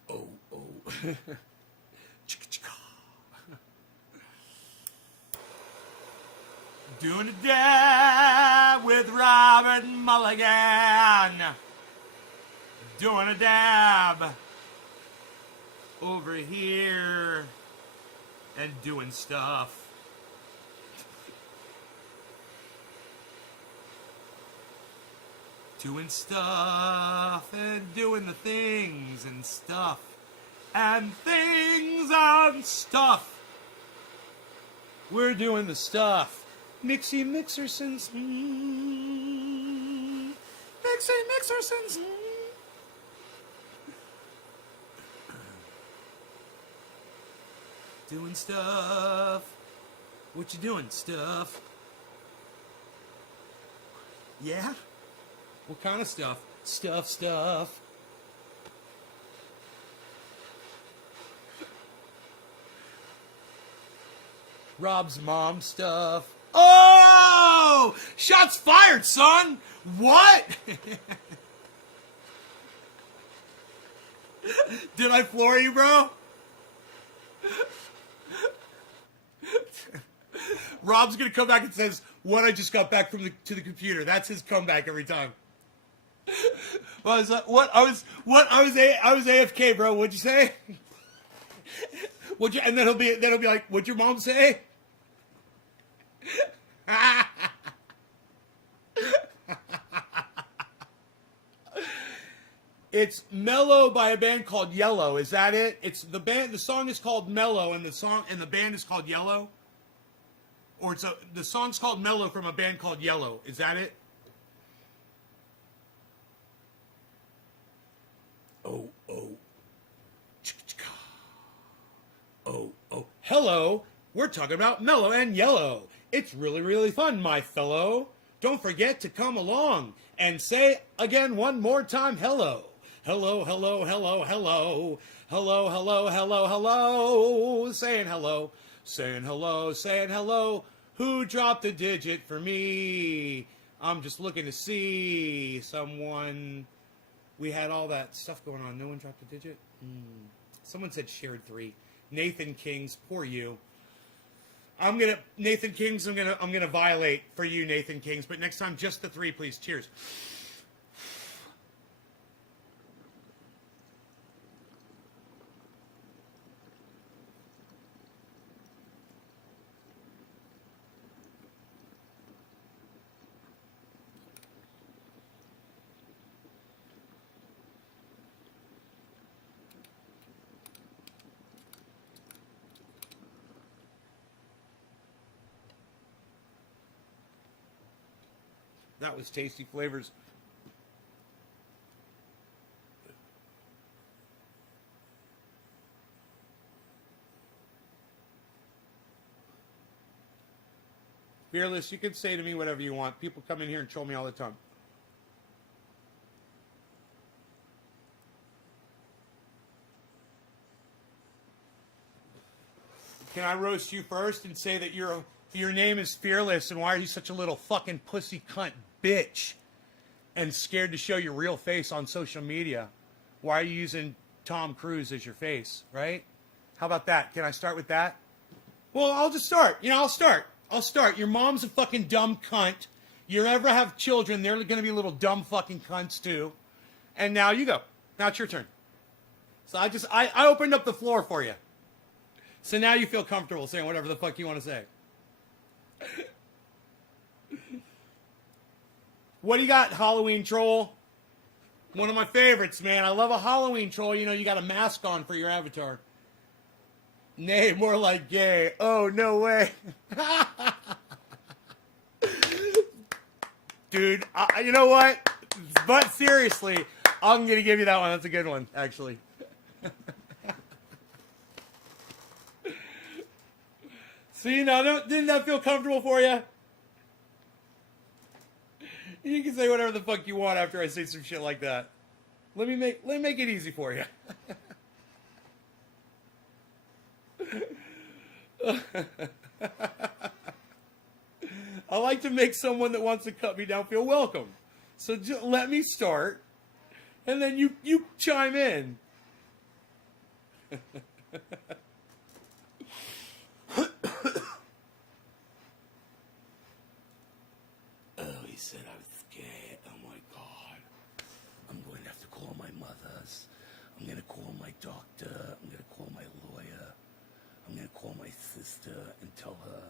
Oh, oh. Chicka chicka. Doing a dab with Robert Mulligan. Doing a dab over here and doing stuff. Doing stuff and doing the things and stuff and things and stuff. We're doing the stuff. Mixy Mixersons. Mixy Mixersons. Doing stuff. What you doing, stuff? Yeah? What kind of stuff? Stuff. Rob's mom stuff. Oh! Shots fired, son! What? Did I floor you, bro? Rob's gonna come back and says, "What? I just got back to the computer." That's his comeback every time. Well, I was AFK, bro. What'd you say? And then he'll be like, "What'd your mom say?" It's Mellow by a band called Yellow. Is that it? It's the band. The song is called Mellow, and the band is called Yellow. Or the song's called Mellow from a band called Yellow. Is that it? Oh, oh. Oh, oh. Hello. We're talking about Mellow and Yellow. It's really, really fun, my fellow. Don't forget to come along and say again one more time, hello. Hello, hello, hello, hello. Hello, hello, hello, hello. Saying hello. Saying hello, saying hello. Who dropped a digit for me? I'm just looking to see someone. We had all that stuff going on. No one dropped a digit? Someone said shared 3. Nathan Kings, poor you. Nathan Kings, I'm gonna violate for you, Nathan Kings. But next time, just the 3, please. Cheers. That was Tasty Flavors. Fearless, you can say to me whatever you want. People come in here and troll me all the time. Can I roast you first and say that your name is Fearless, and why are you such a little fucking pussy cunt bitch and scared to show your real face on social media? Why are you using Tom Cruise as your face, right? How about that? Can I start with that? Well, I'll just start. I'll start. Your mom's a fucking dumb cunt. You ever have children, they're going to be little dumb fucking cunts too. And now you go. Now it's your turn. So I opened up the floor for you. So now you feel comfortable saying whatever the fuck you want to say. What do you got, Halloween troll? One of my favorites, man. I love a Halloween troll. You got a mask on for your avatar. Nay, more like gay. Oh, no way. Dude, you know what? But seriously, I'm going to give you that one. That's a good one, actually. See, now, didn't that feel comfortable for you? You can say whatever the fuck you want after I say some shit like that. Let me make it easy for you. I like to make someone that wants to cut me down feel welcome. So just let me start, and then you chime in. He said I was gay. Oh my God. I'm going to have to call my mothers. I'm going to call my doctor. I'm going to call my lawyer. I'm going to call my sister and tell her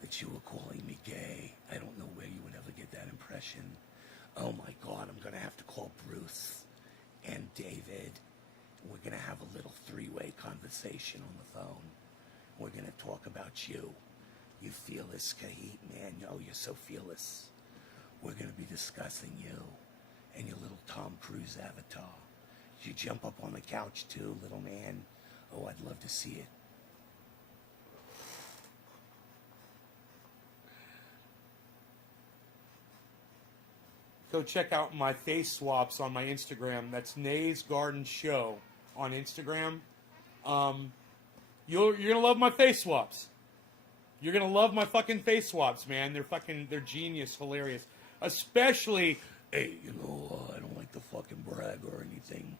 that you were calling me gay. I don't know where you would ever get that impression. Oh my God, I'm going to have to call Bruce and David. We're going to have a little three-way conversation on the phone. We're going to talk about you. You fearless, Kahit, man. Oh, you're so fearless. We're going to be discussing you and your little Tom Cruise avatar. You jump up on the couch too, little man. Oh, I'd love to see it. Go check out my face swaps on my Instagram. That's Nay's Garden Show on Instagram. You're going to love my face swaps. You're going to love my fucking face swaps, man. They're genius, hilarious. Especially, hey, I don't like to fucking brag or anything,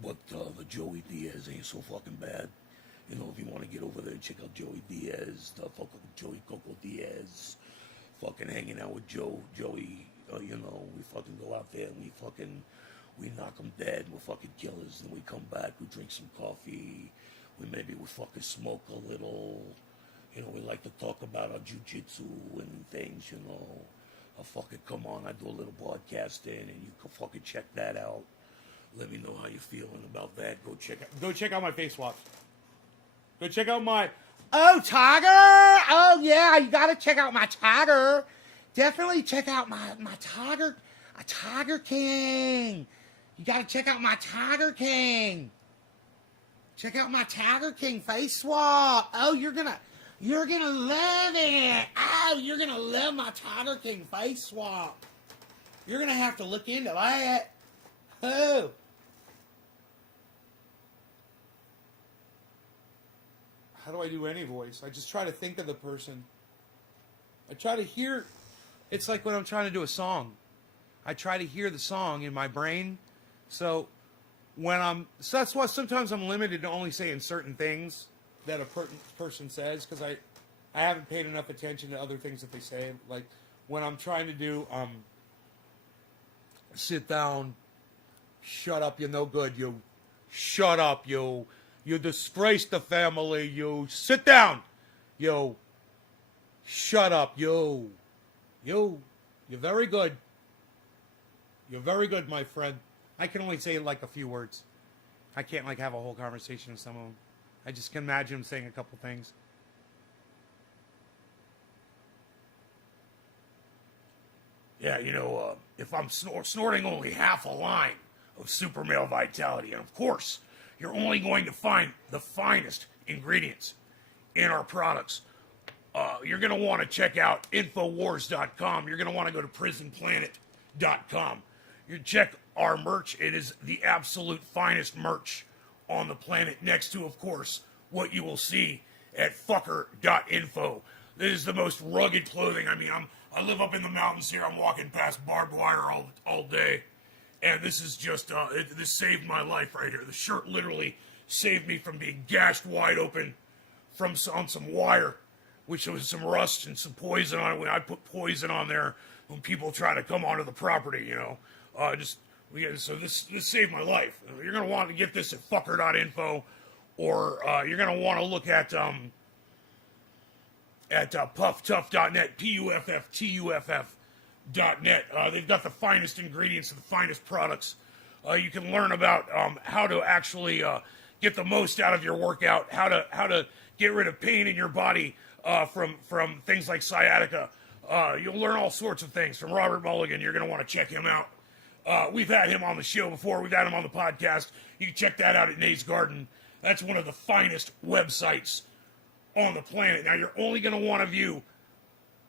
but the Joey Diaz ain't so fucking bad. If you want to get over there and check out Joey Diaz, the fucking Joey Coco Diaz, fucking hanging out with Joey, we fucking go out there and we knock them dead, we're fucking killers, and we come back, we drink some coffee, we fucking smoke a little, we like to talk about our jujitsu and things, I'll fucking come on, I do a little podcasting, and you can fucking check that out. Let me know how you're feeling about that. Go check out my face swaps. Go check out my, Tiger! Oh yeah, you gotta check out my Tiger. Definitely check out my Tiger, a Tiger King. You gotta check out my Tiger King. Check out my Tiger King face swap. Oh, you're gonna love it. Oh, you're gonna love my Tiger King face swap. You're gonna have to look into that. Oh. How do I do any voice? I just try to think of the person. I try to hear. It's like when I'm trying to do a song. I try to hear the song in my brain. So that's why sometimes I'm limited to only saying certain things that a person says, because I haven't paid enough attention to other things that they say. Like when I'm trying to do sit down, shut up, you're no good, you shut up, you disgrace the family, you sit down, you shut up, you're very good. You're very good, my friend. I can only say like a few words. I can't like have a whole conversation with some of them. I just can imagine him saying a couple things. Yeah, if I'm snorting only half a line of super male vitality, and of course, you're only going to find the finest ingredients in our products. You're going to want to check out Infowars.com. You're going to want to go to PrisonPlanet.com. You check our merch. It is the absolute finest merch on the planet. Next to, of course, what you will see at fucker.info. This is the most rugged clothing. I mean, I live up in the mountains here. I'm walking past barbed wire all day. And this is just, this saved my life right here. The shirt literally saved me from being gashed wide open on some wire, which was some rust and some poison on it. When I put poison on there when people try to come onto the property, you know. So this saved my life. You're going to want to get this at fucker.info, or you're going to want to look at pufftuff.net, PUFFTUFF.net. They've got the finest ingredients and the finest products. You can learn about how to actually get the most out of your workout, how to get rid of pain in your body from things like sciatica. You'll learn all sorts of things from Robert Mulligan. You're going to want to check him out. We've had him on the show before. We've had him on the podcast. You can check that out at Nate's Garden. That's one of the finest websites on the planet. Now, you're only going to want to view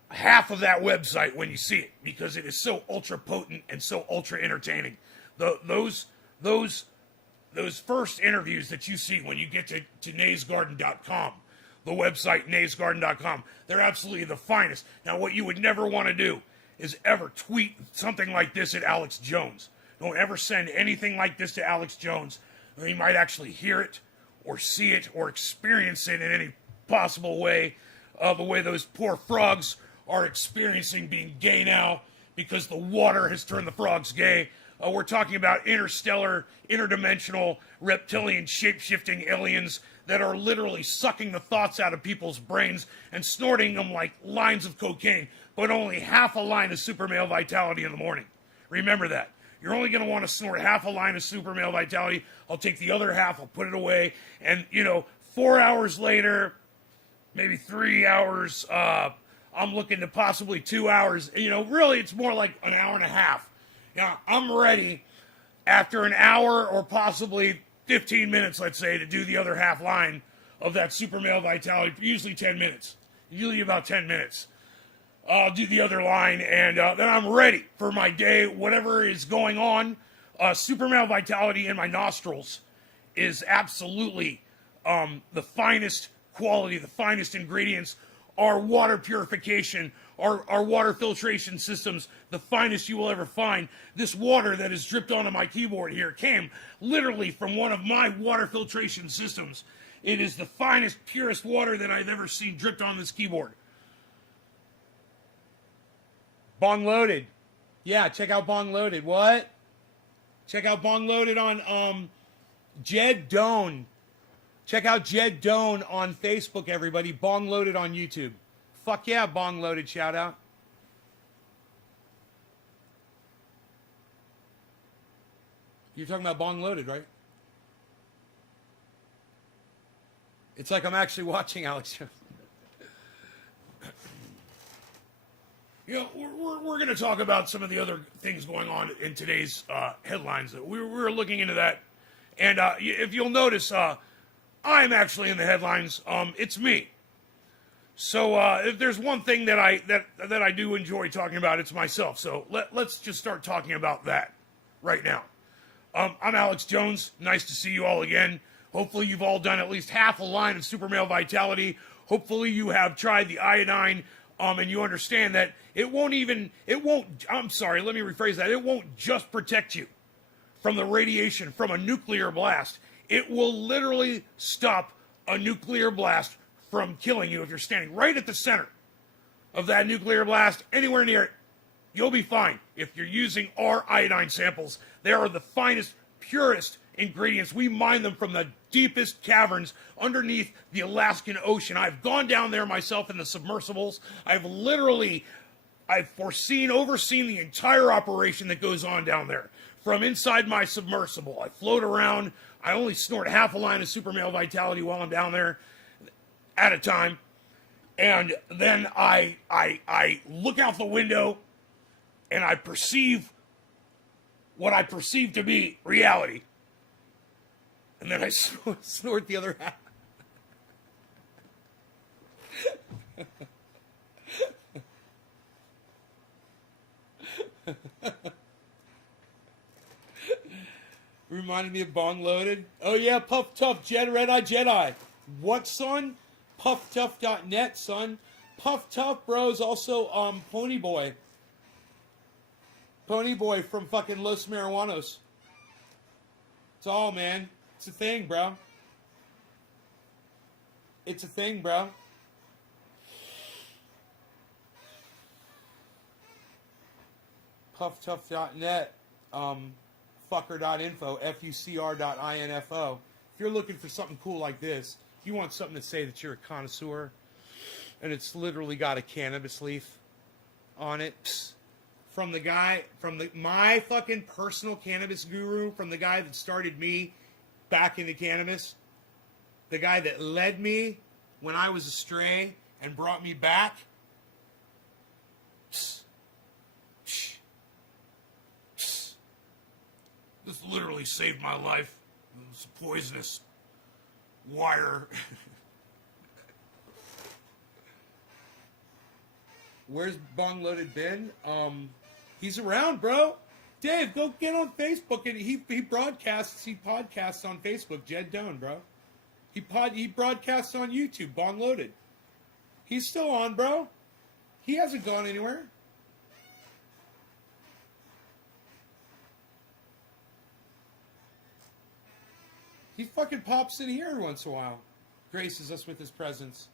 half of that website when you see it, because it is so ultra potent and so ultra entertaining. Those first interviews that you see when you get to naysgarden.com, the website naysgarden.com, they're absolutely the finest. Now, what you would never want to do is ever tweet something like this at Alex Jones. Don't ever send anything like this to Alex Jones, or he might actually hear it or see it or experience it in any possible way, the way those poor frogs are experiencing being gay now because the water has turned the frogs gay. We're talking about interstellar, interdimensional, reptilian, shape-shifting aliens that are literally sucking the thoughts out of people's brains and snorting them like lines of cocaine, but only half a line of super male vitality in the morning. Remember that. You're only going to want to snort half a line of super male vitality. I'll take the other half, I'll put it away, and, 4 hours later, maybe 3 hours, I'm looking to possibly 2 hours. Really, it's more like an hour and a half. Now, I'm ready after an hour or possibly 15 minutes, let's say, to do the other half line of that super male vitality, usually 10 minutes. Usually about 10 minutes. I'll do the other line, and then I'm ready for my day, whatever is going on. Super male vitality in my nostrils is absolutely the finest quality, the finest ingredients. Our water purification, our water filtration systems, the finest you will ever find. This water that is dripped onto my keyboard here came literally from one of my water filtration systems. It is the finest, purest water that I've ever seen dripped on this keyboard. Bong Loaded. Yeah, check out Bong Loaded. What? Check out Bong Loaded on Jed Doan. Check out Jed Doan on Facebook, everybody. Bong Loaded on YouTube. Fuck yeah, Bong Loaded, shout out. You're talking about Bong Loaded, right? It's like I'm actually watching Alex Jones. We're going to talk about some of the other things going on in today's headlines. We're looking into that. And if you'll notice, I'm actually in the headlines. It's me. So if there's one thing that I do enjoy talking about, it's myself. So let's just start talking about that right now. I'm Alex Jones. Nice to see you all again. Hopefully you've all done at least half a line of Super Male Vitality. Hopefully you have tried the iodine, and you understand that it won't, I'm sorry, let me rephrase that. It won't just protect you from the radiation from a nuclear blast. It will literally stop a nuclear blast from killing you if you're standing right at the center of that nuclear blast, anywhere near it. You'll be fine if you're using our iodine samples. They are the finest, purest ingredients. We mine them from the deepest caverns underneath the Alaskan Ocean. I've gone down there myself in the submersibles. I've overseen the entire operation that goes on down there. From inside my submersible, I float around. I only snort half a line of Super Male Vitality while I'm down there at a time. And then I look out the window and I perceive what I perceive to be reality. And then I snort the other half. Reminded me of Bong Loaded. Oh yeah, Puff Tough, Red Eye Jedi. What, son? PuffTuff.net, son. Puff Tough, bro, is also Ponyboy. Ponyboy from fucking Los Marijuanos. It's all, man. It's a thing, bro. It's a thing, bro. PuffTuff.net. Fucker.info. FUCR.info. If you're looking for something cool like this, you want something to say that you're a connoisseur, and it's literally got a cannabis leaf on it. Psst. From the guy, my fucking personal cannabis guru, from the guy that started me back into cannabis, the guy that led me when I was astray and brought me back. Psst. Psst. Psst. This literally saved my life. It was a poisonous wire. Where's Bong Loaded Ben? He's around, bro. Dave, go get on Facebook, and he podcasts on Facebook. Jed Doan, bro. He broadcasts on YouTube. Bong Loaded. He's still on, bro. He hasn't gone anywhere. He fucking pops in here every once in a while. Graces us with his presence.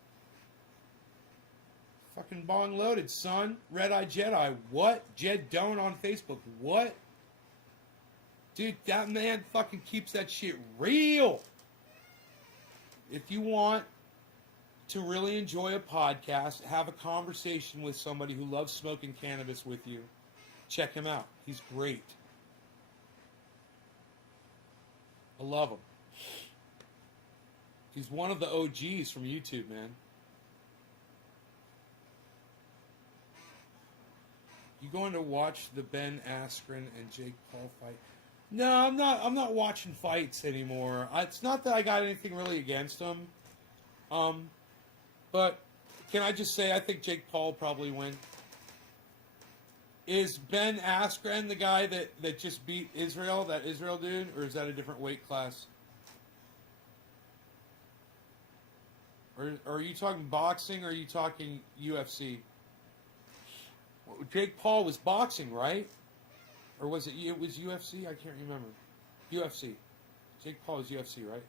Fucking Bong Loaded, son. Red Eye Jedi. What? Jed Doan on Facebook. What? Dude, that man fucking keeps that shit real. If you want to really enjoy a podcast, have a conversation with somebody who loves smoking cannabis with you, check him out. He's great. I love him. He's one of the OGs from YouTube, man. You going to watch the Ben Askren and Jake Paul fight? No, I'm not. I'm not watching fights anymore. It's not that I got anything really against them. But can I just say I think Jake Paul will probably win. Is Ben Askren the guy that just beat Israel, that Israel dude, or is that a different weight class? Or are you talking boxing, or are you talking UFC? Jake Paul was boxing, right? Or was it was UFC? I can't remember. UFC. Jake Paul is UFC, right?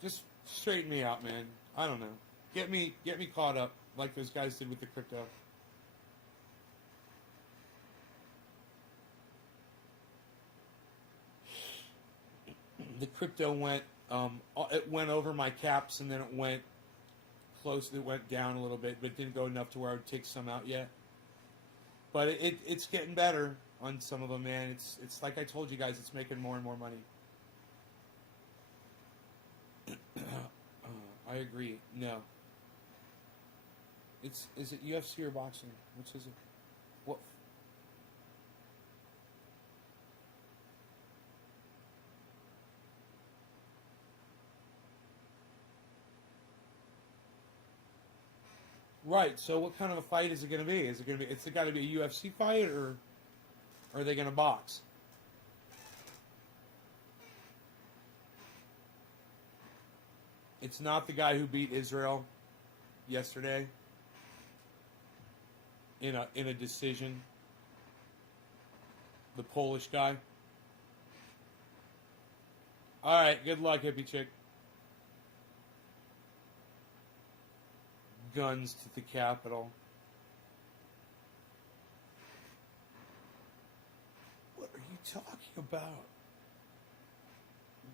Just straighten me out, man. I don't know. Get me caught up like those guys did with the crypto. The crypto went it went over my caps, and then it went close. It went down a little bit, but it didn't go enough to where I would take some out yet. But it's getting better on some of them, man. It's like I told you guys, it's making more and more money. I agree. No. Is it UFC or boxing? Which is it? What? Right. So what kind of a fight is it going to be? Is it going to be? It's got to be a UFC fight, or are they going to box? It's not the guy who beat Israel yesterday in a decision. The Polish guy. All right. Good luck, hippie chick. Guns to the Capitol. What are you talking about?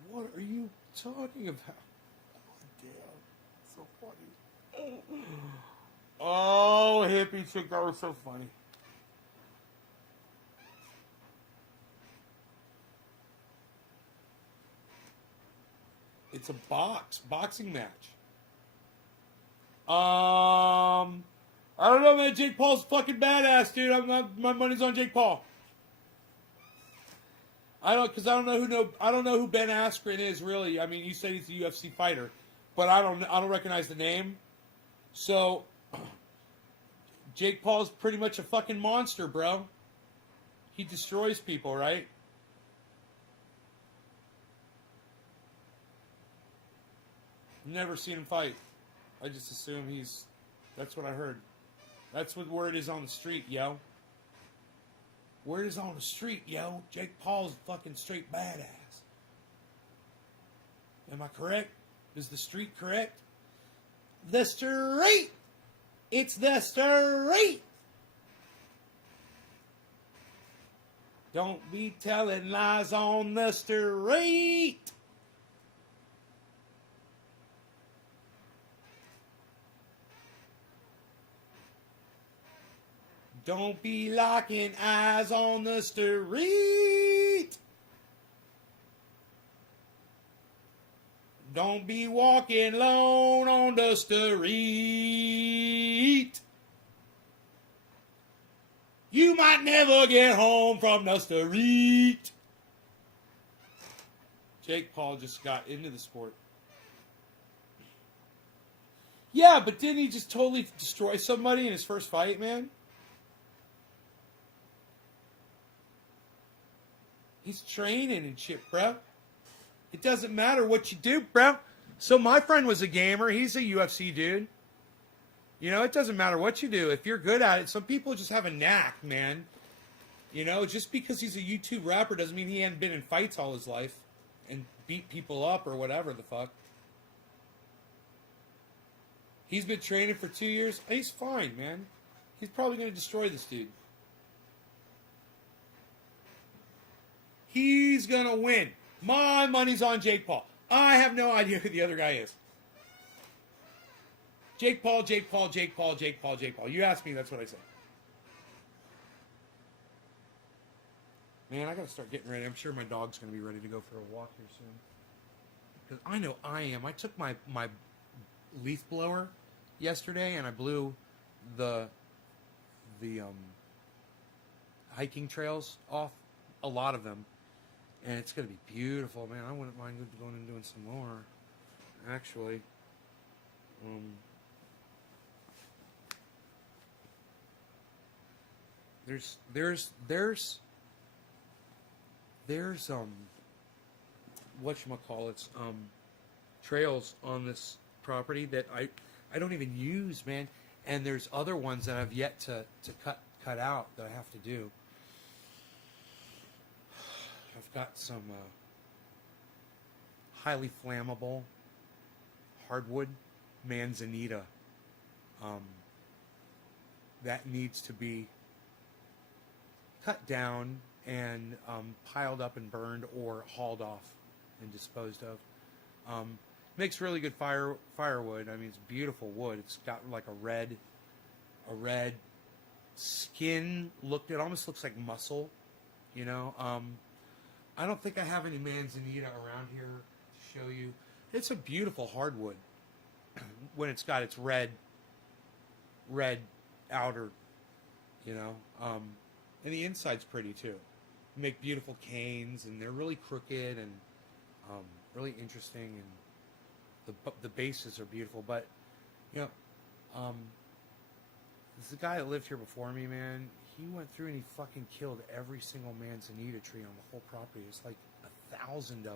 What are you talking about? Oh, damn. So funny. Oh, hippie chick, that was so funny. It's a boxing match. I don't know, man. Jake Paul's fucking badass, dude. My money's on Jake Paul. I don't know who Ben Askren is really. I mean, you said he's a UFC fighter, but I don't recognize the name. So, Jake Paul's pretty much a fucking monster, bro. He destroys people, right? Never seen him fight. I just assume that's what I heard. That's what word is on the street, yo. Word is on the street, yo. Jake Paul's fucking straight badass. Am I correct? Is the street correct? The street! It's the street! Don't be telling lies on the street! Don't be locking eyes on the street! Don't be walking alone on the street. You might never get home from the street. Jake Paul just got into the sport. Yeah, but didn't he just totally destroy somebody in his first fight, man? He's training and shit, bro. It doesn't matter what you do, bro. So my friend was a gamer. He's a UFC dude. You know, it doesn't matter what you do. If you're good at it, some people just have a knack, man. You know, just because he's a YouTube rapper doesn't mean he hadn't been in fights all his life and beat people up or whatever the fuck. He's been training for 2 years. He's fine, man. He's probably going to destroy this dude. He's going to win. My money's on Jake Paul. I have no idea who the other guy is. Jake Paul, Jake Paul, Jake Paul, Jake Paul, Jake Paul. You asked me, that's what I said. Man, I got to start getting ready. I'm sure my dog's going to be ready to go for a walk here soon. Because I know I am. I took my leaf blower yesterday and I blew the hiking trails off, a lot of them. And it's going to be beautiful, man. I wouldn't mind going and doing some more, actually. There's whatchamacallits, trails on this property that I don't even use, man. And there's other ones that I've yet to cut out that I have to do. I've got some highly flammable hardwood manzanita that needs to be cut down and piled up and burned or hauled off and disposed of. Makes really good firewood. I mean, it's beautiful wood. It's got like a red skin look. It almost looks like muscle, you know. I don't think I have any manzanita around here to show you. It's a beautiful hardwood when it's got its red outer, you know. And the inside's pretty too. You make beautiful canes, and they're really crooked and really interesting, and the bases are beautiful. But you know, the guy that lived here before me, man. He went through and he fucking killed every single manzanita tree on the whole property. It's like 1,000 of them.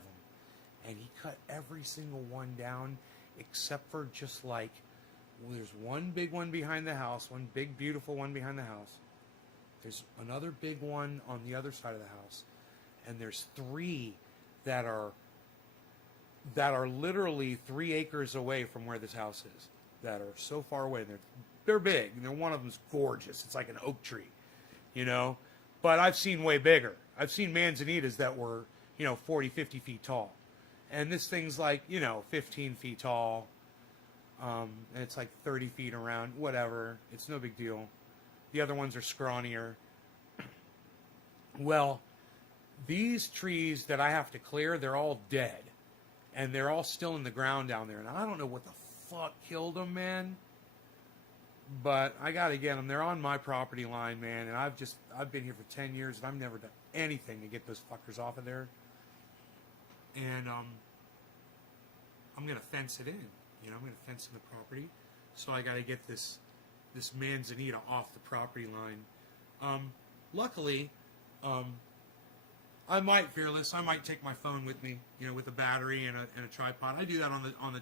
And he cut every single one down except for just like, well, there's one big one behind the house, one big beautiful one behind the house. There's another big one on the other side of the house. And there's 3 that are literally 3 acres away from where this house is. That are so far away. They're big. And one of them's gorgeous. It's like an oak tree. You know, but I've seen way bigger. I've seen manzanitas that were, 40, 50 feet tall. And this thing's like, 15 feet tall. And it's like 30 feet around, whatever. It's no big deal. The other ones are scrawnier. Well, these trees that I have to clear, they're all dead. And they're all still in the ground down there. And I don't know what the fuck killed them, man. But I gotta get them. They're on my property line, man. And I've been here for 10 years and I've never done anything to get those fuckers off of there. And I'm gonna fence it in. I'm gonna fence in the property. So I gotta get this manzanita off the property line. Luckily, I might take my phone with me, with a battery and a tripod. I do that on the